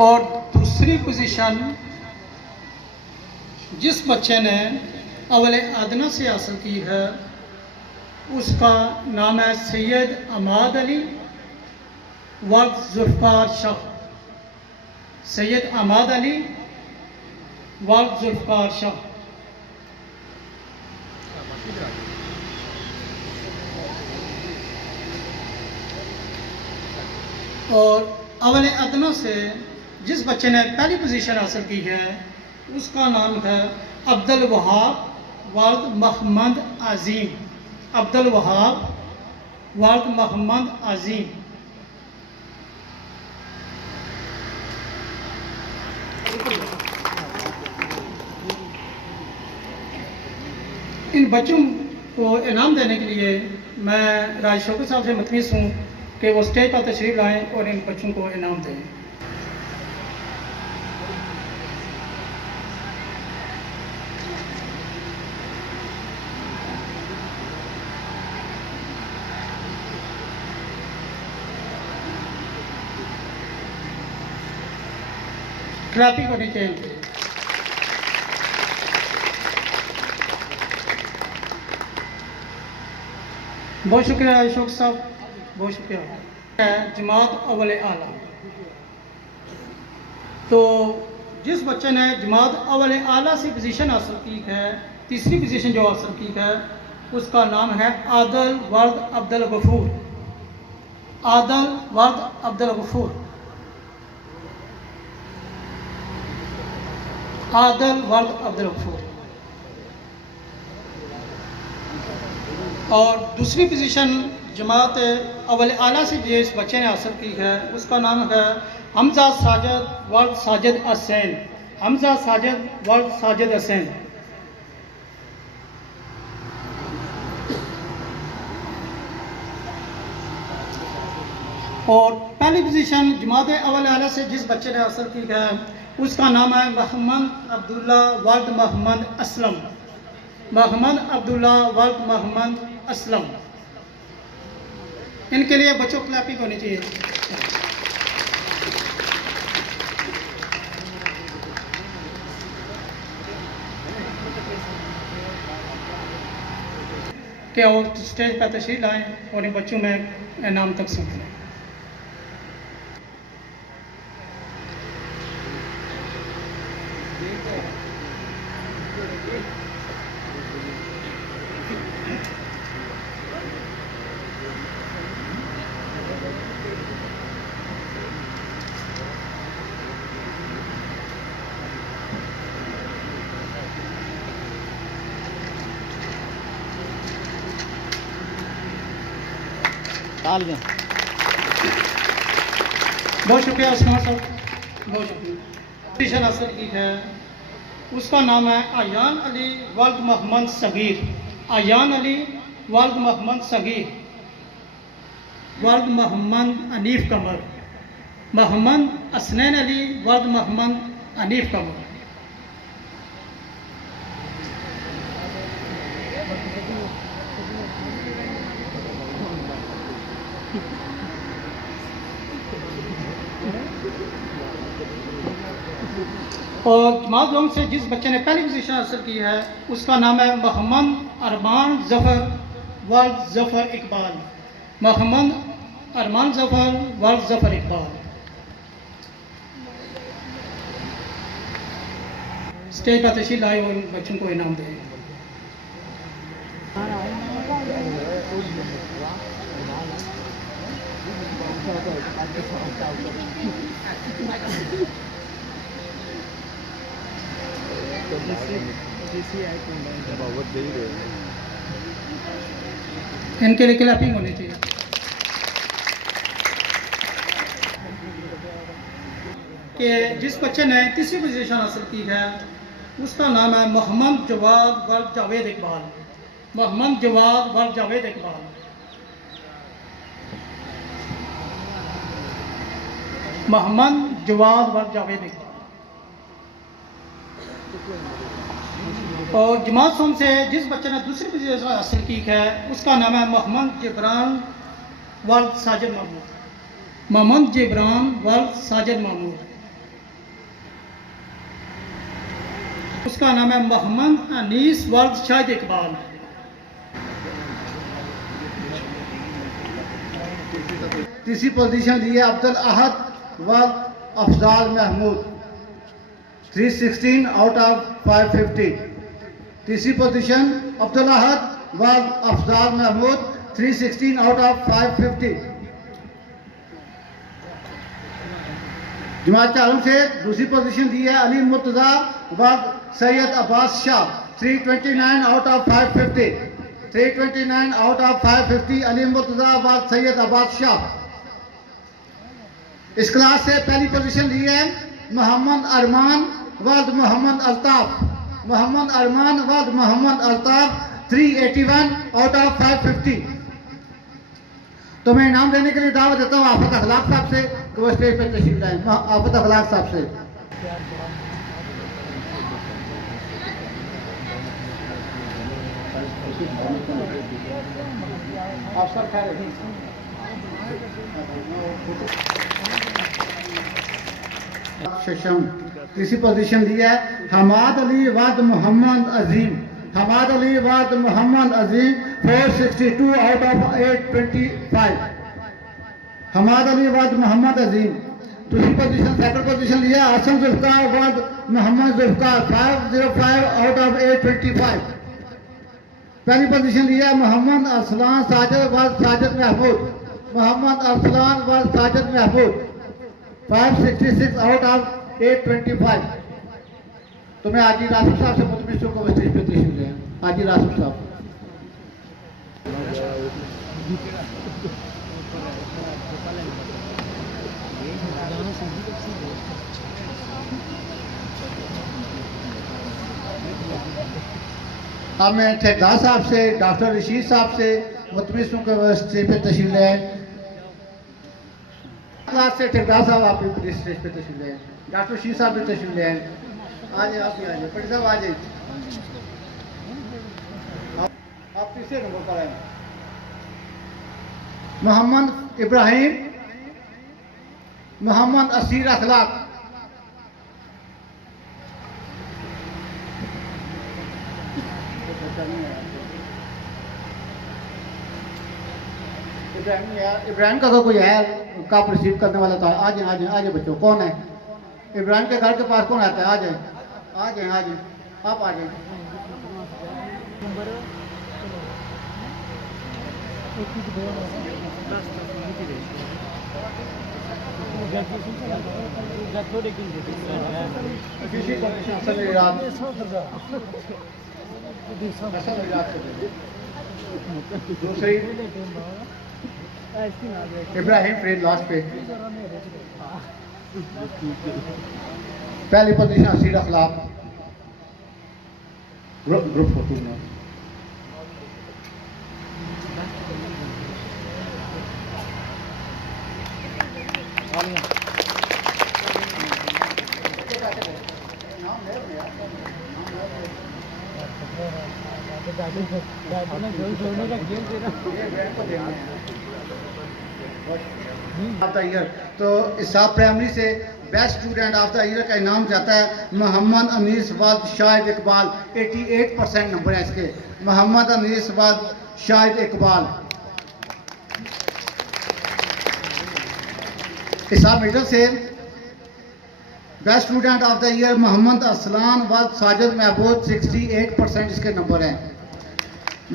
और दूसरी पोजीशन जिस बच्चे ने अवल अदना से हासिल की है उसका नाम है सैयद अमाद अली वालिद जुल्फ़िकार शाह। सैयद अमाद अली वालिद जुल्फ़िकार शाह। और अवल अदना से जिस बच्चे ने पहली पोजीशन हासिल की है उसका नाम है अब्दुल वहाब वालिद मोहम्मद अजीम। अब्दुल वहाब वालिद मोहम्मद अजीम। इन बच्चों को इनाम देने के लिए मैं राज शौकत साहब से मुतमिस हूँ कि वो स्टेज पर तशरीफ लाएं और इन बच्चों को इनाम दें। क्लैपिंग होनी चाहिए। बहुत शुक्रिया अशोक साहब, बहुत शुक्रिया। जमात अवल आला। तो जिस बच्चे ने जमात अवल आला से पोजीशन हासिल की है, तीसरी पोजीशन जो हासिल की है उसका नाम है आदल वालिद अब्दुल गफूर। आदल वालिद अब्दुल गफूर। आदल वालिद अब्दुल गफूर। और दूसरी पोजीशन जमात अवल आला से जिस बच्चे ने हासिल की है उसका नाम है हमजा साजिद वालिद साजिद हसैन। हमजा साजिद वालिद साजिद हसैन। और पहली पोजीशन जमात अवल आला से जिस बच्चे ने हासिल की है उसका नाम है मोहम्मद अब्दुल्ला वालिद मोहम्मद असलम। मोहम्मद अब्दुल्ला वालिद मोहम्मद असलम। इनके लिए बच्चों क्लैपिंग होनी चाहिए। क्या वो स्टेज पर तशरीफ लाएं और इन बच्चों में इनाम तकसीम करें। बहुत शुक्रिया उस्मान साहब। पोजीशन हासिल की है, उसका नाम है आयान अली वल्द मोहम्मद सगीर। आयान अली वल्द मोहम्मद सगीर, वल्द मोहम्मद अनीफ कमर, मोहम्मद असनैन अली वल्द मोहम्मद अनीफ कमर। और जमात लोगों से जिस बच्चे ने पहली पोजीशन हासिल की है उसका नाम है मोहम्मद अरमान जफर वल्द जफर इकबाल। मोहम्मद अरमान जफर वल्द जफर इकबाल। स्टेज पर तशरीफ लाए और बच्चों को इनाम दें। इनके लिए क्लैपिंग होनी चाहिए। कि जिस बच्चे ने तीसरी पोजीशन हासिल की है उसका नाम है मोहम्मद जवाद वल्द जावेद इकबाल। मोहम्मद जवाद वल्द जावेद इकबाल। मोहम्मद जवाद वल्द जावेद इकबाल। और जमात सोम से जिस बच्चे ने दूसरी पोजीशन हासिल की है उसका नाम है मोहम्मद जिब्रान वल्द साजिद महमूद। मोहम्मद जिब्रान वल्द साजिद महमूद। उसका नाम है मोहम्मद अनीस वल्द शाहिद इकबाल। तीसरी पोजीशन ली है अब्दुल अहद वल्द अफजाल महमूद, 316 आउट ऑफ 550। तीसरी पोजीशन अब्दुल अहद वल्द अफजाल महमूद, 316 आउट ऑफ 550। जमात चालम से दूसरी पोजीशन दी है अली मुर्तजा वल्द Syed Abbas Shah, 329 out of 550। 329 out of 550 Ali Murtaza वल्द सैयद अब्बास शाह। इस क्लास से पहली पोजीशन ली है मोहम्मद अरमान वल्द मोहम्मद अल्ताफ। मोहम्मद अरमान वल्द मोहम्मद अल्ताफ, 381 आउट ऑफ 550। तो मैं इनाम देने के लिए दावत देता हूँ आफत अखलाक साहब से कि वो स्टेज पर तशरीफ लाएं। आफत अखलाक साहब से। शशम। तीसरी पोजीशन दी है हमाद अली वल्द मोहम्मद अजीम। हमाद अली वल्द मोहम्मद अजीम, 462 आउट ऑफ 825। हमाद अली वल्द मोहम्मद अजीम। दूसरी पोजीशन सेकंड पोजीशन लिया आसम जुल्फकार वल्द मोहम्मद जुल्फकार, 505 आउट ऑफ 825। पहली पोजीशन लिया मोहम्मद अरसलान साजिद वल्द साजिद महमूद। मोहम्मद अरसलान वल्द साजिद महमूद, 566 आउट ऑफ 825। तो मैं आजी रासिफ साहब से मुतमिस को स्टेज पे तशरीफ ले आए। आजी रासिफ साहब। अब मैं ठेकेदार साहब से डॉक्टर रशीद साहब से मुतमिस को स्टेज पे तशरीफ ले आए। क्लास से ठेकेदार साहब आप स्टेज पे तशरीफ ले आए। डॉक्टर रशीद साहब भी तशरीफ ले आए। आज आप भी आ जाए, पटी साहब आ जाए। आप तीसरे नंबर पर आए। मोहम्मद इब्राहिम, मोहम्मद असीर अखलाक। इब्राहिम का कोई है कप रिसीव करने वाला था? आ जाए आ जाए आ जाए बच्चों। कौन है इब्राहिम के घर के पास? कौन आता है? आ जाए आ जाए आ जाए, आप आ जाए। दूसरी इब्राहिम फ्रेड लास्ट पे। पहली पोजीशन असीर अखलाक ग्रुप फोटो में। ऑफ द ईयर तो इसाब प्राइमरी से best student of the year का इनाम जाता है मोहम्मद अनीस वाद शाहिद इकबाल। 88% नंबर है इसके। मोहम्मद अनीस वाद शाहिद इकबाल। इसाब मिडल से best student of the year Mohammad Aslan वाद साजिद महबूद। 68% इसके नंबर हैं।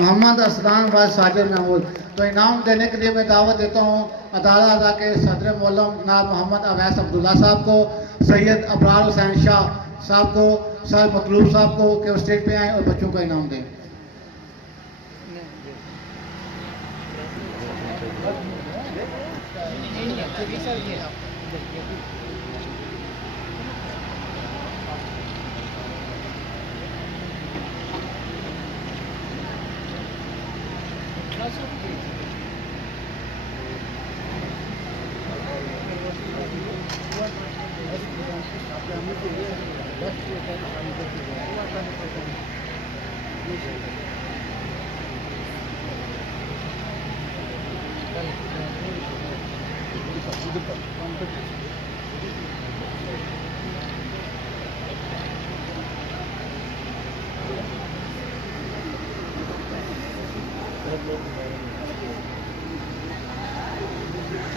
मोहम्मद असलान वाद साजिद महबूद। तो इनाम देने के लिए मैं दावत देता हूँ अदालत के सदर मौलम जनाब मोहम्मद अवैस अब्दुल्ला साहब को, सैयद अबरार हुसैन शाह साहब को, सर मतलूब साहब को कि वो स्टेज पे आएँ और बच्चों को इनाम दें।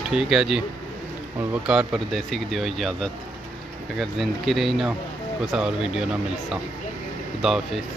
ठीक है जी, और वकार परदेसी की दियो इजाज़त। अगर ज़िंदगी रही ना कुछ और वीडियो ना मिलता। खुदा हाफिज़।